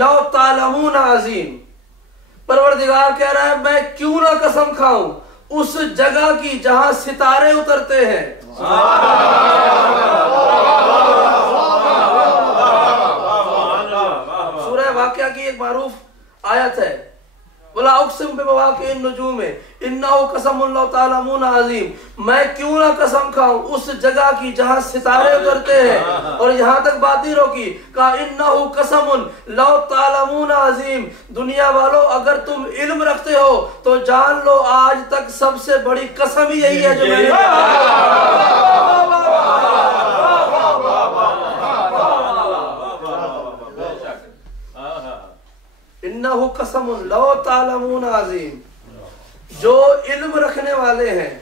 لو تعلمون عظیم. پروردگار کہہ رہا ہے میں کیوں نہ قسم کھاؤں اس جگہ کی جہاں ستارے اترتے ہیں. سورہ واقعہ کی ایک معروف آیت ہے وَلَا أُقْسِمُ بِمَوَاقِعِ النُّجُومِ إِنَّهُ قَسَمٌ لَوْ تَعْلَمُونَ عَظِيمٌ. میں کیوں نہ قسم کھاؤں اس جگہ کی جہاں ستارے اترتے ہیں. اور یہاں تک بات نہیں روکی، کہا إِنَّهُ قَسَمٌ لَوْ تَعْلَمُونَ عَظِيمٌ. دنیا والو اگر تم علم رکھتے ہو تو جان لو آج تک سب سے بڑی قسم ہی یہی ہے جو میں نے انہو قسم لو تعلمون عظیم. جو علم رکھنے والے ہیں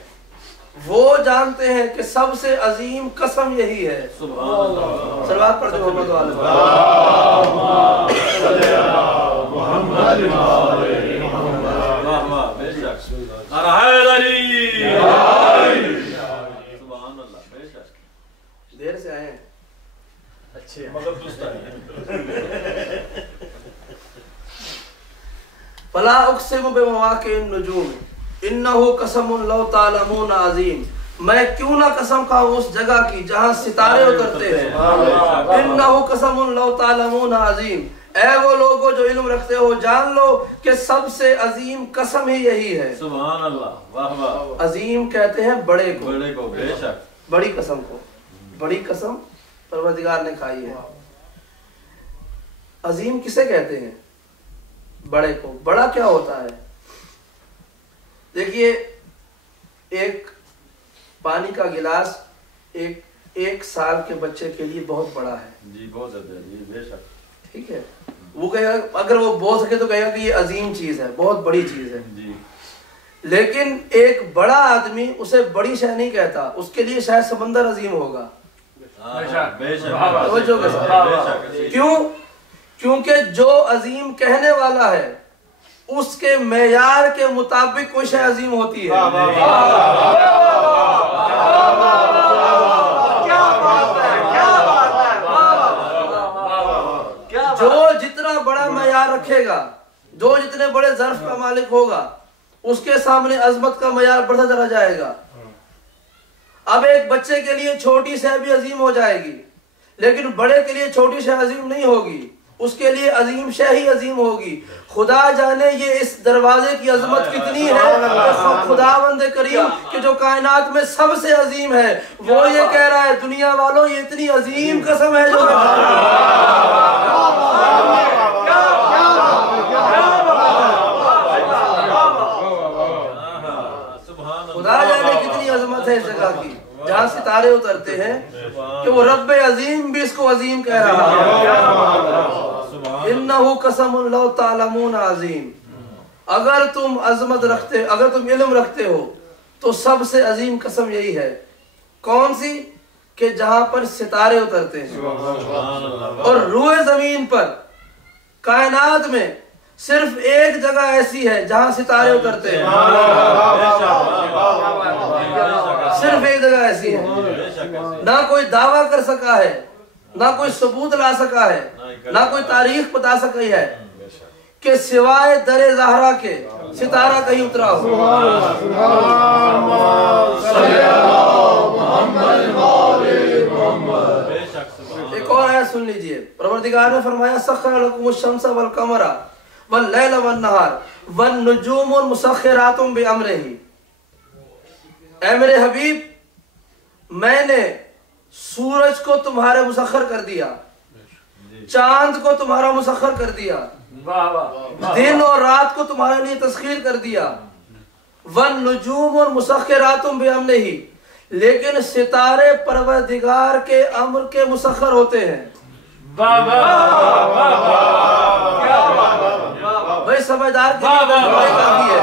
وہ جانتے ہیں کہ سب سے عظیم قسم یہی ہے. صلوات پڑھتے محمد دیر سے آئے ہیں اچھے فلا اقسم بمواقع النجوم انہو قسم لو تعلمون عظیم. میں کیوں نہ قسم کھاؤں اس جگہ کی جہاں ستارے اترتے ہیں. انہو قسم لو تعلمون عظیم. اے وہ لوگوں جو علم رکھتے ہو جان لو کہ سب سے عظیم قسم ہی یہی ہے. سبحان اللہ. واہ واہ. عظیم کہتے ہیں بڑے کو. بڑے کو بے شک. بڑی قسم کو. بڑی قسم پروردگار نے کھائی ہے. عظیم کسے کہتے ہیں؟ بڑے کو. بڑا کیا ہوتا ہے؟ دیکھیے ایک پانی کا گلاس ایک سال کے بچے کے لیے بہت بڑا ہے. جی بہت زیادہ. جی بے شک. ٹھیک ہے. وہ کہے گا اگر وہ بول سکے تو کہے گا کہ یہ عظیم چیز ہے، بہت بڑی چیز ہے. جی. لیکن ایک بڑا آدمی اسے بڑی شے نہیں کہتا، اس کے لیے شاید سمندر عظیم ہوگا. بے شک. کیوں؟ کیونکہ جو عظیم کہنے والا ہے اس کے معیار کے مطابق کوئی شے عظیم ہوتی ہے. جو جتنا بڑا معیار رکھے گا، جو جتنے بڑے ظرف کا مالک ہوگا، اس کے سامنے عظمت کا معیار بڑھتا چلا جائے گا. اب ایک بچے کے لیے چھوٹی شے بھی عظیم ہو جائے گی، لیکن بڑے کے لیے چھوٹی شے عظیم نہیں ہوگی، اس کے لیے عظیم شے ہی عظیم ہوگی. خدا جانے یہ اس دروازے کی عظمت کتنی ہے کہ خداوند کریم کہ جو کائنات میں سب سے عظیم ہے وہ یہ کہہ رہا ہے دنیا والوں یہ اتنی عظیم قسم ہے جو خدا جانے کتنی عظمت ہے اس جگہ کی جہاں ستارے اترتے ہیں کہ وہ رب عظیم بھی اس کو عظیم کہہ رہا ہے. انہو قسم لو تعلمون عظیم، اگر تم عظمت رکھتے، اگر تم علم رکھتے ہو تو سب سے عظیم قسم یہی ہے۔ کون سی؟ کہ جہاں پر ستارے اترتے ہیں اور روئے زمین پر کائنات میں صرف ایک جگہ ایسی ہے جہاں ستارے اترتے ہیں، صرف ایک جگہ ایسی ہے۔ نہ کوئی دعویٰ کر سکا ہے، نہ کوئی ثبوت لا سکا ہے، نہ کوئی تاریخ بتا سکی ہے کہ سوائے در زہرا کے ستارہ کہیں اترا ہو۔ ایک اور آیت سن لیجئے، پروردگار نے فرمایا سخر لکم الشمس والقمر واللیل والنہار والنجوم مسخرات بامرہ۔ اے میرے حبیب، میں نے سورج کو تمہارے مسخر کر دیا، چاند کو تمہارا مسخر کر دیا، دن اور رات کو تمہارے لیے تسخیر کر دیا، والنجوم مسخرات بامرہ، لیکن ستارے پروردگار کے امر کے مسخر ہوتے ہیں۔ بھائی سمجھدار کے لیے کافی ہے۔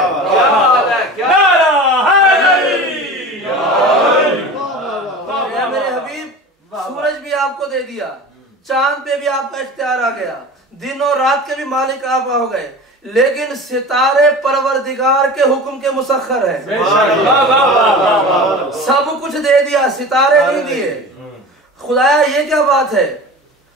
میرے حبیب، سورج بھی آپ کو دے دیا، چاند پہ بھی آپ کا اختیار آ گیا، دن اور رات کے بھی مالک آپ ہو گئے، لیکن ستارے پروردگار کے حکم کے مسخر ہیں۔ سب کچھ دے دیا، ستارے نہیں دیے۔ خدایا یہ کیا بات ہے؟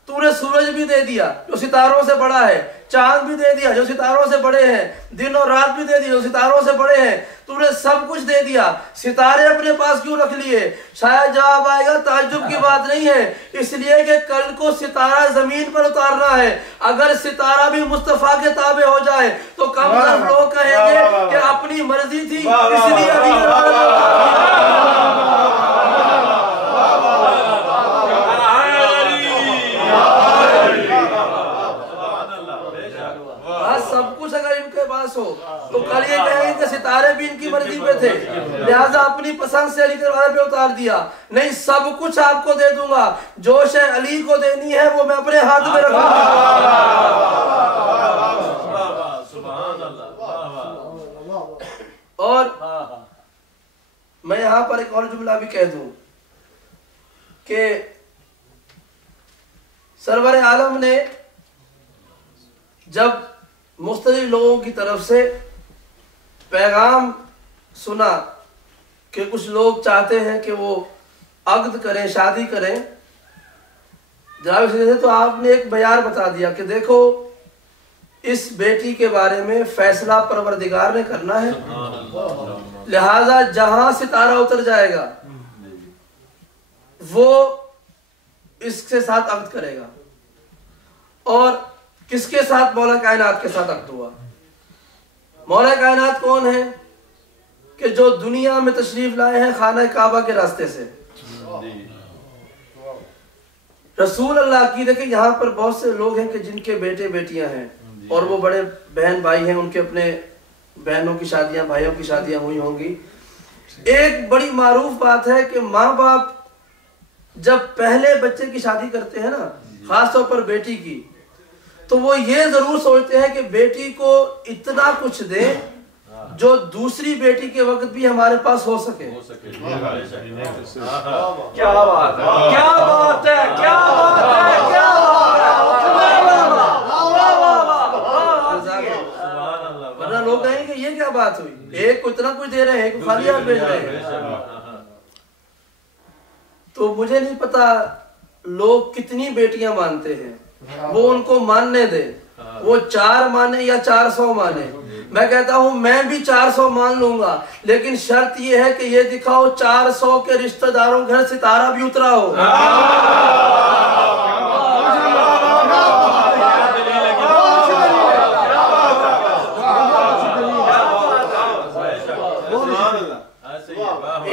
تو نے سورج بھی دے دیا جو ستاروں سے بڑا ہے، چاند بھی دے دیا جو ستاروں سے بڑے ہیں، دن اور رات بھی دے دی جو ستاروں سے بڑے ہیں، تو نے سب کچھ دے دیا، ستارے اپنے پاس کیوں رکھ لیے؟ شاید جواب آئے گا تعجب کی بات نہیں ہے، اس لیے کہ کل کو ستارہ زمین پر اتارنا ہے۔ اگر ستارہ بھی مصطفیٰ کے تابع ہو جائے تو کم صرف لوگ کہیں گے کہ اپنی مرضی تھی اس لیے ابھی سب کچھ اگر ان کے پاس ہو تو کل یہ کہیں گے کہ ستارے بھی ان کی مرضی پہ تھے، لہٰذا اپنی پسند سے علی دروازے پہ اتار دیا۔ نہیں، سب کچھ آپ کو دے دوں گا، جو شے علی کو دینی ہے وہ میں اپنے ہاتھ میں رکھوں گا۔ اور میں یہاں پر ایک اور جملہ بھی کہہ دوں کہ سرور عالم نے جب مختلف لوگوں کی طرف سے پیغام سنا کہ کچھ لوگ چاہتے ہیں کہ وہ عقد کریں، شادی کریں، جناب تو آپ نے ایک بیان بتا دیا کہ دیکھو اس بیٹی کے بارے میں فیصلہ پروردگار نے کرنا ہے، لہذا جہاں ستارہ اتر جائے گا وہ اس کے ساتھ عقد کرے گا۔ اور کس کے ساتھ؟ مولا کائنات کے ساتھ عقد ہوا۔ مولا کائنات کون ہے؟ کہ جو دنیا میں تشریف لائے ہیں خانہ کعبہ کے راستے سے، رسول اللہ کی۔ دیکھیں یہاں پر بہت سے لوگ ہیں کہ جن کے بیٹے بیٹیاں ہیں اور وہ بڑے بہن بھائی ہیں، ان کے اپنے بہنوں کی شادیاں، بھائیوں کی شادیاں ہوئی ہوں گی۔ ایک بڑی معروف بات ہے کہ ماں باپ جب پہلے بچے کی شادی کرتے ہیں نا، خاص طور پر بیٹی کی، تو وہ یہ ضرور سوچتے ہیں کہ بیٹی کو اتنا کچھ دیں جو دوسری بیٹی کے وقت بھی ہمارے پاس ہو سکے۔ کیا بات ہے، کیا بات ہے، کیا بات ہے، کیا ورنہ لوگ کہیں کہ یہ کیا بات ہوئی، ایک کو اتنا کچھ دے رہے ہیں، ایک کو خالی ہاتھ بھیج رہے ہیں۔ تو مجھے نہیں پتا لوگ کتنی بیٹیاں مانتے ہیں، وہ ان کو ماننے دے، وہ 4 مانے یا 400 مانے۔ میں کہتا ہوں میں بھی 400 مان لوں گا، لیکن شرط یہ ہے کہ یہ دکھاؤ 400 کے رشتہ داروں کے گھر ستارہ بھی اترا ہو۔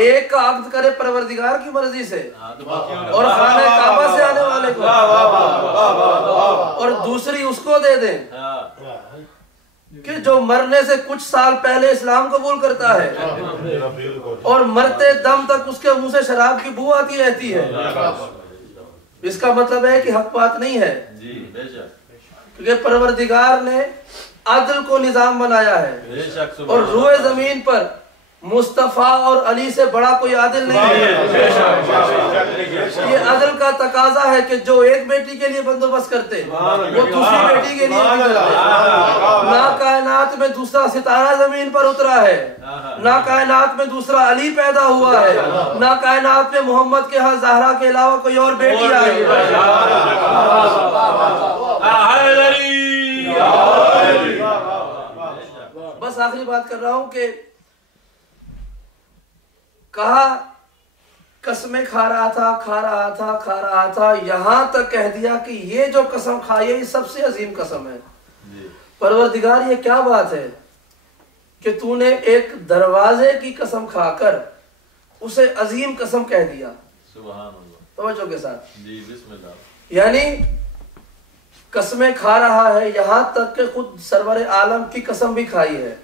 ایک کا عقد کرے پروردگار کی مرضی سے اور خانہ کعبہ سے آنے والے کو، اور دوسری اس کو دے دیں کہ جو مرنے سے کچھ سال پہلے اسلام قبول کرتا ہے اور مرتے دم تک اس کے منہ سے شراب کی بو آتی رہتی ہے۔ اس کا مطلب ہے کہ حق بات نہیں ہے، کیونکہ پروردگار نے عدل کو نظام بنایا ہے، اور روئے زمین پر مصطفیٰ اور علی سے بڑا کوئی عادل نہیں ہے۔ یہ عدل کا تقاضا ہے کہ جو ایک بیٹی کے لیے بندوبست کرتے وہ دوسری بیٹی کے لیے بھی کرتے۔ نہ کائنات میں دوسرا ستارہ زمین پر اترا ہے، نہ کائنات میں دوسرا علی پیدا ہوا ہے، نہ کائنات میں محمد کے ہاں زہرا کے علاوہ کوئی اور بیٹی آئی ہے۔ بس آخری بات کر رہا ہوں کہ کہا قسمیں کھا رہا تھا یہاں تک کہہ دیا کہ یہ جو قسم کھائی ہے یہ سب سے عظیم قسم ہے۔ پروردگار یہ کیا بات ہے کہ تو نے ایک دروازے کی قسم کھا کر اسے عظیم قسم کہہ دیا۔ سبحان اللہ، توجہ کے ساتھ جی بسم اللہ۔ یعنی قسمیں کھا رہا ہے یہاں تک کہ خود سرور عالم کی قسم بھی کھائی ہے۔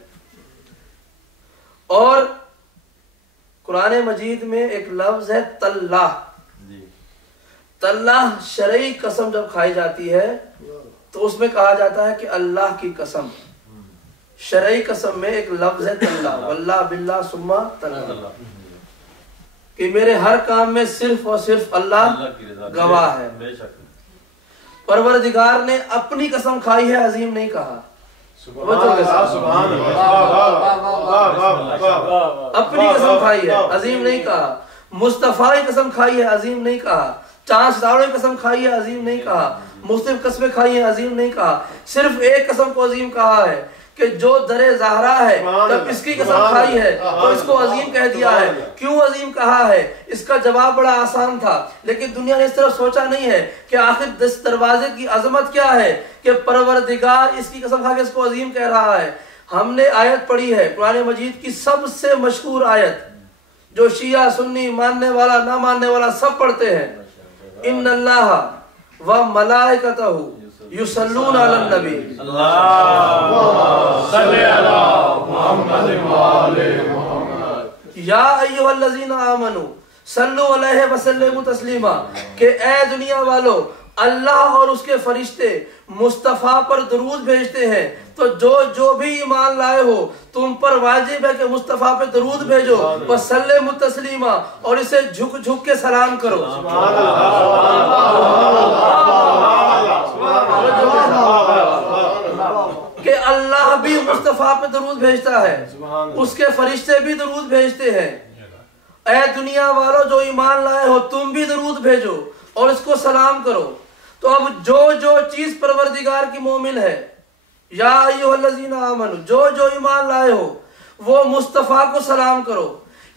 اور قرآن مجید میں ایک لفظ ہے تاللہ۔ تاللہ شرعی قسم جب کھائی جاتی ہے تو اس میں کہا جاتا ہے کہ اللہ کی قسم۔ شرعی قسم میں ایک لفظ ہے تاللہ، واللہ باللہ ثم تاللہ، کہ میرے ہر کام میں صرف اور صرف اللہ گواہ ہے۔ پروردگار نے اپنی قسم کھائی ہے، عظیم نہیں کہا۔ اپنی قسم کھائی ہے، عظیم نہیں کہا۔ مصطفیٰ کی قسم کھائی ہے، عظیم نہیں کہا۔ چاند ستاروں کی قسم کھائی ہے، عظیم نہیں کہا۔ مختلف قسمیں کھائی ہیں، عظیم نہیں کہا۔ صرف ایک قسم کو عظیم کہا ہے کہ جو در زہرا ہے جب اس کی قسم کھائی ہے تو اس کو عظیم کہہ دیا ہے۔ کیوں عظیم کہا ہے؟ اس کا جواب بڑا آسان تھا، لیکن دنیا نے اس طرح سوچا نہیں ہے کہ آخر اس دروازے کی عظمت کیا ہے کہ پروردگار اس کی قسم کھا کے اس کو عظیم کہہ رہا ہے۔ ہم نے آیت پڑھی ہے قرآن مجید کی سب سے مشہور آیت، جو شیعہ سنی ماننے والا نہ ماننے والا سب پڑھتے ہیں، ان اللہ و ملائکتہ یصلون علی النبی اللہم صلی علی محمد وآل محمد یا ایھا الذین آمنوا صلوا علیہ وسلموا تسلیما، کہ اے دنیا والو اللہ اور اس کے فرشتے مصطفیٰ پر درود بھیجتے ہیں، تو جو بھی ایمان لائے ہو تم پر واجب ہے کہ مصطفیٰ پہ درود بھیجو، وسلموا تسلیما، اور اسے جھک جھک کے سلام کرو۔ کہ اللہ بھی مصطفیٰ پہ درود بھیجتا ہے، اس کے فرشتے بھی درود بھیجتے ہیں۔ اے دنیا والو جو ایمان لائے ہو تم بھی درود بھیجو اور اس کو سلام کرو۔ تو اب جو چیز پروردگار کی مومن ہے، یا ایھا الذین آمنوا، جو ایمان لائے ہو وہ مصطفیٰ کو سلام کرو،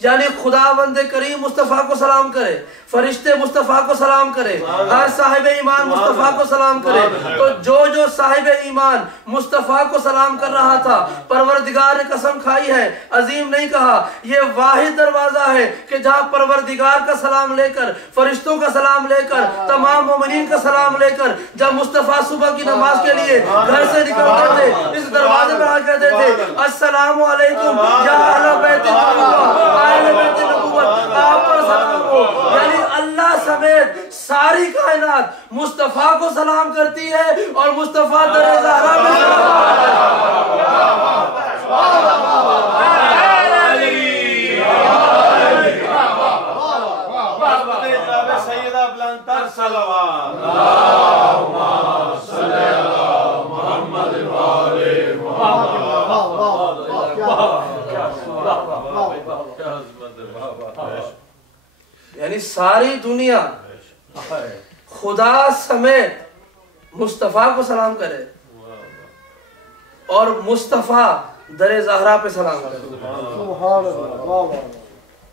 یعنی خدا بند کریم مصطفیٰ کو سلام کرے، فرشتے مصطفیٰ کو سلام کرے، ہر صاحب ایمان مصطفیٰ کو سلام کرے۔ تو جو صاحب ایمان مصطفیٰ کو سلام کر رہا تھا، پروردگار نے قسم کھائی ہے، عظیم نہیں کہا۔ یہ واحد دروازہ ہے کہ جہاں پروردگار کا سلام لے کر، فرشتوں کا سلام لے کر، تمام مومنین کا سلام لے کر جب مصطفیٰ صبح کی نماز کے لیے گھر سے نکلتے تھے، اس دروازے پر آ کہتے تھے السلام علیکم یا اہل بیت نبوت، آپ پر سلام ہو۔ یعنی اللہ سمیت ساری کائنات مصطفیٰ کو سلام کرتی ہے اور مصطفیٰ در زہرا میں سیدہ بلندتر صلوات یعنی ساری دنیا خدا سمیت مصطفیٰ کو سلام کرے اور مصطفیٰ در زہرا پہ سلام کرے۔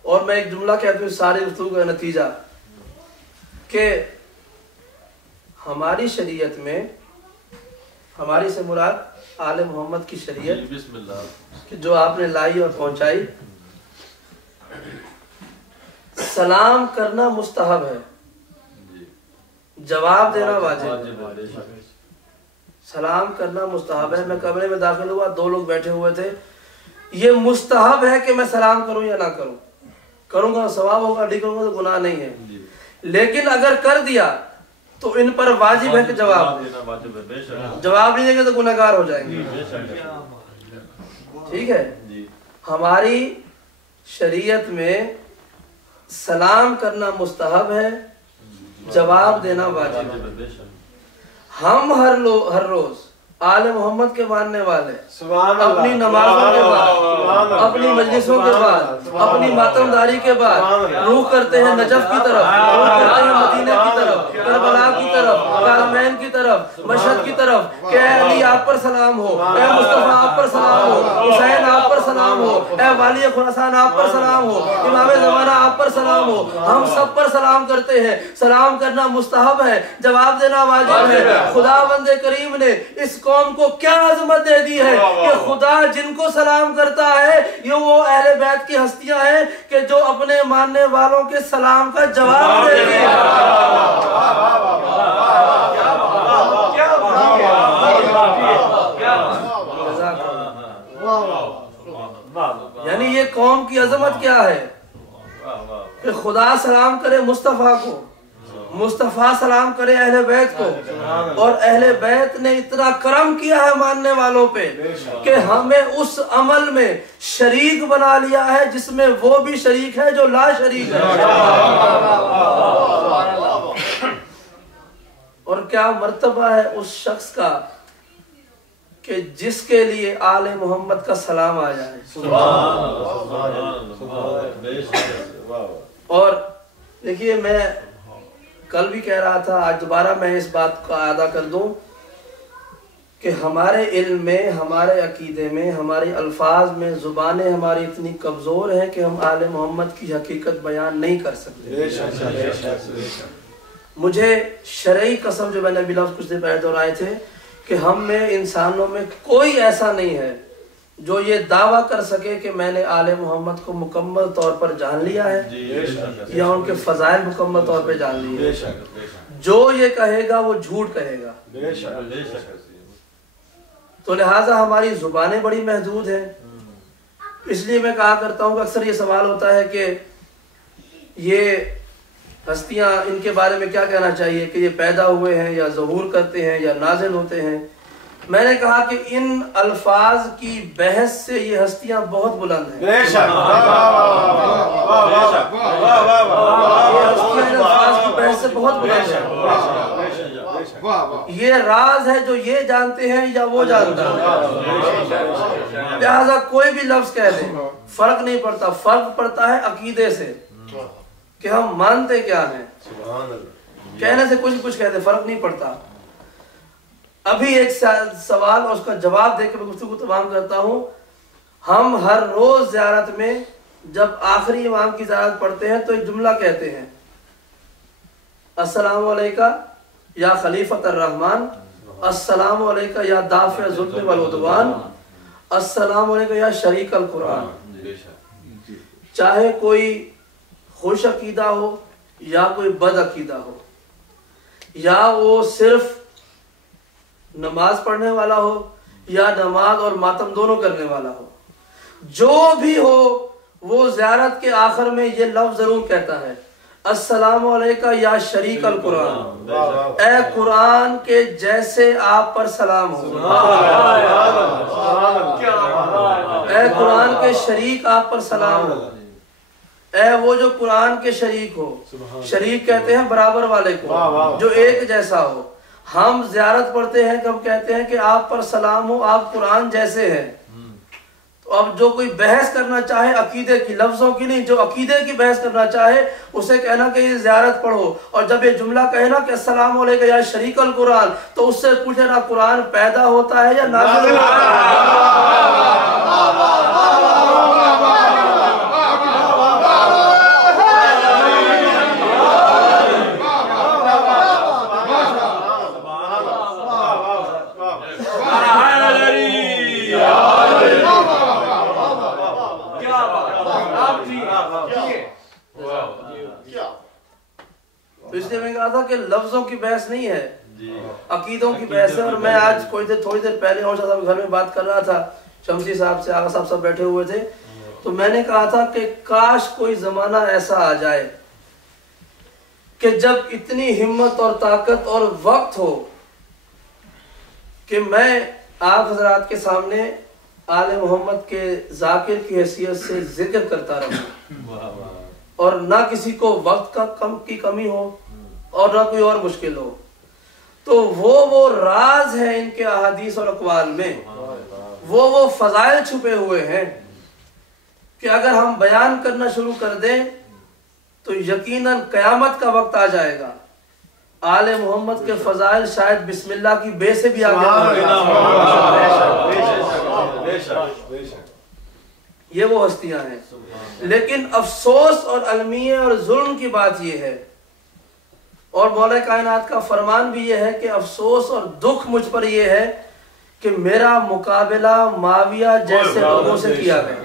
اور میں ایک جملہ کہتا ہوں ساری گفتگو کا نتیجہ، کہ ہماری شریعت میں، ہماری سے مراد آل محمد کی شریعت کہ جو آپ نے لائی اور پہنچائی، سلام کرنا مستحب ہے، جواب دینا واجب ہے۔ سلام کرنا مستحب ہے۔ میں کمرے میں داخل ہوا، دو لوگ بیٹھے ہوئے تھے، یہ مستحب ہے کہ میں سلام کروں یا نہ کروں، کروں گا ثواب ہوگا، نہیں کروں گا تو گناہ نہیں ہے۔ لیکن اگر کر دیا تو ان پر واجب ہے کہ جواب جواب نہیں دیں گے تو گنہگار ہو جائیں گے. ٹھیک ہے. ہماری شریعت میں سلام کرنا مستحب ہے، جواب دینا واجب ہے. ہم ہر روز آل محمد کے ماننے والے اپنی نمازوں کے بعد، اپنی مجلسوں کے بعد، اپنی ماتمداری کے بعد روح کرتے ہیں نجف کی طرف، روح کرتے ہیں مدینہ کی طرف، کربلا کی طرف، کارمین کی طرف، مشہد کی طرف کہ اے علی آپ پر سلام ہو، اے مصطفیٰ آپ پر سلام ہو، حسین آپ پر سلام ہو، اے والی خراسان آپ پر سلام ہو، امام زمانہ آپ پر سلام ہو. ہم سب پر سلام کرتے ہیں. سلام کرنا مستحب ہے، جواب دینا واجب ہے. خدا بند کریم نے اس قوم کو کیا عظمت دے دی ہے کہ خدا جن کو سلام کرتا ہے یہ وہ اہل بیت کی ہستیاں ہیں کہ جو اپنے ماننے والوں کے سلام کا جواب دے دی. یعنی یہ قوم کی عظمت کیا ہے کہ خدا سلام کرے مصطفیٰ کو، مصطفیٰ سلام کرے اہل بیت کو، اور اہل بیت نے اتنا کرم کیا ہے ماننے والوں پہ کہ ہمیں اس عمل میں شریک بنا لیا ہے جس میں وہ بھی شریک ہے جو لا شریک ہے. اور کیا مرتبہ ہے اس شخص کا کہ جس کے لیے آل محمد کا سلام آ جائے. اور دیکھیے میں کل بھی کہہ رہا تھا، آج دوبارہ میں اس بات کو اعادہ کر دوں کہ ہمارے علم میں، ہمارے عقیدے میں، ہمارے الفاظ میں زبانیں ہماری اتنی کمزور ہیں کہ ہم آل محمد کی حقیقت بیان نہیں کر سکتے. مجھے شرعی قسم جو میں نے ابھی لفظ کچھ دیر پہلے دہرائے تھے کہ ہم میں انسانوں میں کوئی ایسا نہیں ہے جو یہ دعویٰ کر سکے کہ میں نے آل محمد کو مکمل طور پر جان لیا ہے یا ان کے فضائل مکمل طور پہ جان لیے. جو یہ کہے گا وہ جھوٹ کہے گا. تو لہٰذا ہماری زبانیں بڑی محدود ہیں. اس لیے میں کہا کرتا ہوں کہ اکثر یہ سوال ہوتا ہے کہ یہ ہستیاں ان کے بارے میں کیا کہنا چاہیے کہ یہ پیدا ہوئے ہیں یا ظہور کرتے ہیں یا نازل ہوتے ہیں. میں نے کہا کہ ان الفاظ کی بحث سے یہ ہستیاں بہت بلند ہیں. یہ ہستیاں ان الفاظ کی بحث سے بہت بلند ہیں. یہ راز ہے جو یہ جانتے ہیں یا وہ جانتا ہے. لہذا کوئی بھی لفظ کہہ دے فرق نہیں پڑتا. فرق پڑتا ہے عقیدے سے کہ ہم مانتے کیا ہیں. کہنے سے کچھ کہتے فرق نہیں پڑتا. ابھی ایک سوال اور اس کا جواب دے کے میں گفتگو تمام کرتا ہوں. ہم ہر روز زیارت میں جب آخری امام کی زیارت پڑھتے ہیں تو ایک جملہ کہتے ہیں، السلام علیکہ یا خلیفۃ الرحمن، السلام علیکہ یا دافع الظلم والعدوان، السلام علیکہ یا شریک القرآن. چاہے کوئی خوش عقیدہ ہو یا کوئی بد عقیدہ ہو، یا وہ صرف نماز پڑھنے والا ہو یا نماز اور ماتم دونوں کرنے والا ہو، جو بھی ہو وہ زیارت کے آخر میں یہ لفظ ضرور کہتا ہے، السلام علیکہ یا شریک القرآن، اے قرآن کے جیسے آپ پر سلام ہو، اے قرآن کے شریک آپ پر سلام ہو، اے وہ جو قرآن کے شریک ہو. شریک کہتے ہیں برابر والے کو، جو ایک جیسا ہو. ہم زیارت پڑھتے ہیں کہ ہم کہتے ہیں کہ آپ پر سلام ہو، آپ قرآن جیسے ہیں. تو اب جو کوئی بحث کرنا چاہے عقیدے کی، لفظوں کی نہیں، جو عقیدے کی بحث کرنا چاہے اسے کہنا کہ یہ زیارت پڑھو، اور جب یہ جملہ کہنا کہ السلام علیکم یا شریک القرآن، تو اس سے پوچھے نا قرآن پیدا ہوتا ہے یا نازل ہوتا ہے. تو اس لیے میں کہا تھا کہ لفظوں کی بحث نہیں ہے، عقیدوں کی بحث ہے. اور میں آج تھوڑی دیر پہلے اور صاحب گھر میں بات کر رہا تھا، شمسی صاحب سے، آغا صاحب سب بیٹھے ہوئے تھے، تو میں نے کہا تھا کہ کاش کوئی زمانہ ایسا آ جائے کہ جب اتنی ہمت اور طاقت اور وقت ہو کہ میں آپ حضرات کے سامنے آل محمد کے ذاکر کی حیثیت سے ذکر کرتا رہوں اور نہ کسی کو وقت کی کمی ہو اور نہ کوئی اور مشکل ہو، تو وہ راز ہے ان کے احادیث اور اقوال میں، وہ فضائل چھپے ہوئے ہیں کہ اگر ہم بیان کرنا شروع کر دیں تو یقیناً قیامت کا وقت آ جائے گا آل محمد کے فضائل شاید بسم اللہ کی بے سے بھی آگے یہ وہ ہستیاں ہیں۔ لیکن افسوس اور المیہ اور ظلم کی بات یہ ہے، اور مولا کائنات کا فرمان بھی یہ ہے کہ افسوس اور دکھ مجھ پر یہ ہے کہ میرا مقابلہ معاویہ جیسے لوگوں سے کیا گیا،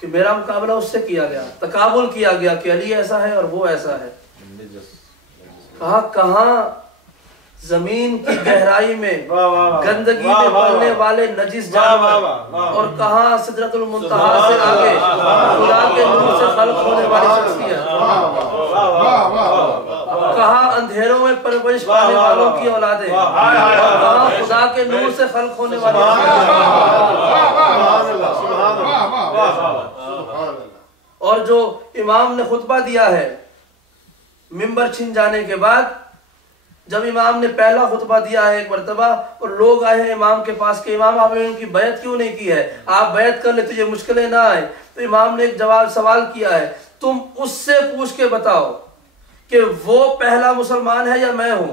کہ میرا مقابلہ اس سے کیا گیا، تقابل کیا گیا کہ علی ایسا ہے اور وہ ایسا ہے۔ کہاں زمین کی گہرائی میں گندگی میں پڑنے والے نجس جانور، اور کہاں سدرۃ المنتہا سے آگے خدا کے نور سے خلق ہونے والی شخصیت، کہاں اندھیروں میں پرورش پانے والوں کی اولادیں، کہاں خدا کے نور سے خلق ہونے والی اور جو امام نے خطبہ دیا ہے منبر چھن جانے کے بعد، جب امام نے پہلا خطبہ دیا ہے ایک مرتبہ اور لوگ آئے ہیں امام کے پاس کہ امام آپ نے ان کی بیعت کیوں نہیں کی ہے، آپ بیعت کر لیں تو یہ مشکلیں نہ آئیں، تو امام نے ایک سوال کیا ہے، تم اس سے پوچھ کے بتاؤ کہ وہ پہلا مسلمان ہے یا میں ہوں،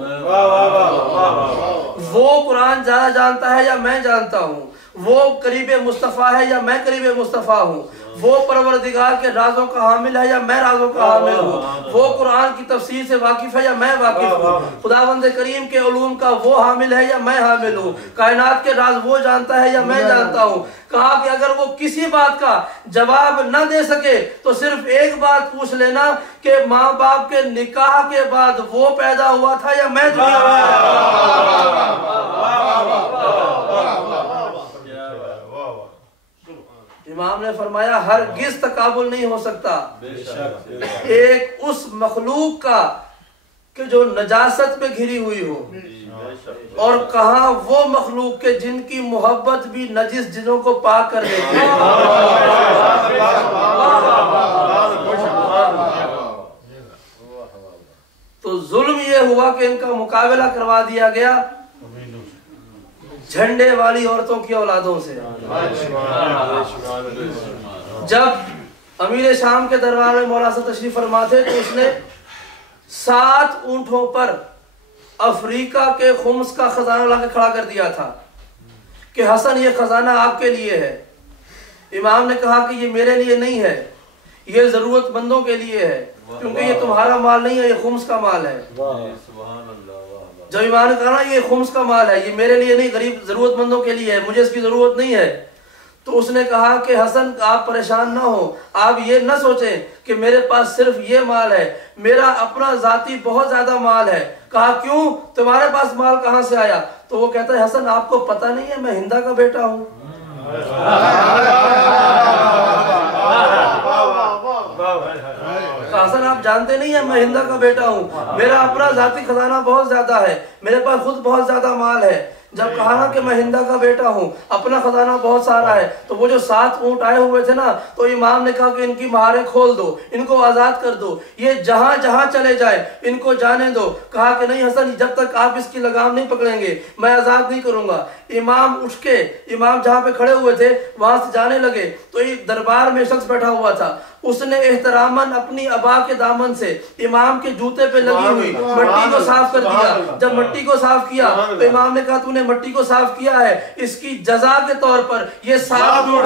وہ قرآن زیادہ جانتا ہے یا میں جانتا ہوں، وہ قریب مصطفیٰ ہے یا میں قریب مصطفیٰ ہوں، وہ پروردگار کے رازوں کا حامل ہے یا میں رازوں کا حامل ہوں، وہ قرآن کی تفسیر سے واقف ہے یا میں واقف ہوں، خداوند کریم کے علوم کا وہ حامل ہے یا میں حامل ہوں، کائنات کے راز وہ جانتا ہے یا میں جانتا ہوں۔ کہا کہ اگر وہ کسی بات کا جواب نہ دے سکے تو صرف ایک بات پوچھ لینا کہ ماں باپ کے نکاح کے بعد وہ پیدا ہوا تھا یا میں دنیا میں امام نے فرمایا ہرگز تقابل نہیں ہو سکتا ایک اس مخلوق کا کہ جو نجاست میں گھری ہوئی ہو، اور کہاں وہ مخلوق کے جن کی محبت بھی نجس جنوں کو پاک کر دیتی ہے۔ تو ظلم یہ ہوا کہ ان کا مقابلہ کروا دیا گیا جھنڈے والی عورتوں کی اولادوں سے۔ جب امیر شام کے دربار میں مولا سے تشریف فرما تھے تو اس نے 7 اونٹوں پر افریقہ کے خمس کا خزانہ لا کے کھڑا کر دیا تھا کہ حسن یہ خزانہ آپ کے لیے ہے۔ امام نے کہا کہ یہ میرے لیے نہیں ہے، یہ ضرورت مندوں کے لیے ہے، کیونکہ یہ تمہارا مال نہیں ہے، یہ خمس کا مال ہے۔ جب امام نے کہا نا یہ خمس کا مال ہے، یہ میرے لیے نہیں، غریب ضرورت مندوں کے لیے ہے، مجھے اس کی ضرورت نہیں ہے، تو اس نے کہا کہ حسن آپ پریشان نہ ہو، آپ یہ نہ سوچیں کہ میرے پاس صرف یہ مال ہے، میرا اپنا ذاتی بہت زیادہ مال ہے۔ کہا کیوں، تمہارے پاس مال کہاں سے آیا؟ تو وہ کہتا ہے حسن آپ کو پتہ نہیں ہے میں ہندا کا بیٹا ہوں۔ حسن آپ جانتے نہیں ہیں میں ہندا کا بیٹا ہوں، میرا اپنا ذاتی خزانہ بہت زیادہ ہے، میرے پاس خود بہت زیادہ مال ہے۔ جب کہا نا کہ میں ہندا کا بیٹا ہوں، اپنا خزانہ بہت سارا ہے، تو وہ جو 7 اونٹ آئے ہوئے تھے نا، تو امام نے کہا کہ ان کی مہاریں کھول دو، ان کو آزاد کر دو، یہ جہاں جہاں چلے جائیں ان کو جانے دو۔ کہا کہ نہیں حسن جب تک آپ اس کی لگام نہیں پکڑیں گے میں آزاد نہیں کروں گا۔ امام اٹھ کے امام جہاں پہ کھڑے ہوئے تھے وہاں سے جانے لگے تو ایک دربار میں شخص بیٹھا ہوا تھا، اس نے احتراماً اپنی ابا کے دامن سے امام کے جوتے پہ لگی ہوئی مٹی کو صاف کر دیا۔ جب مٹی کو صاف کیا تو امام نے کہا تو نے مٹی کو صاف کیا ہے، اس کی جزا کے طور پر یہ 7 اونٹ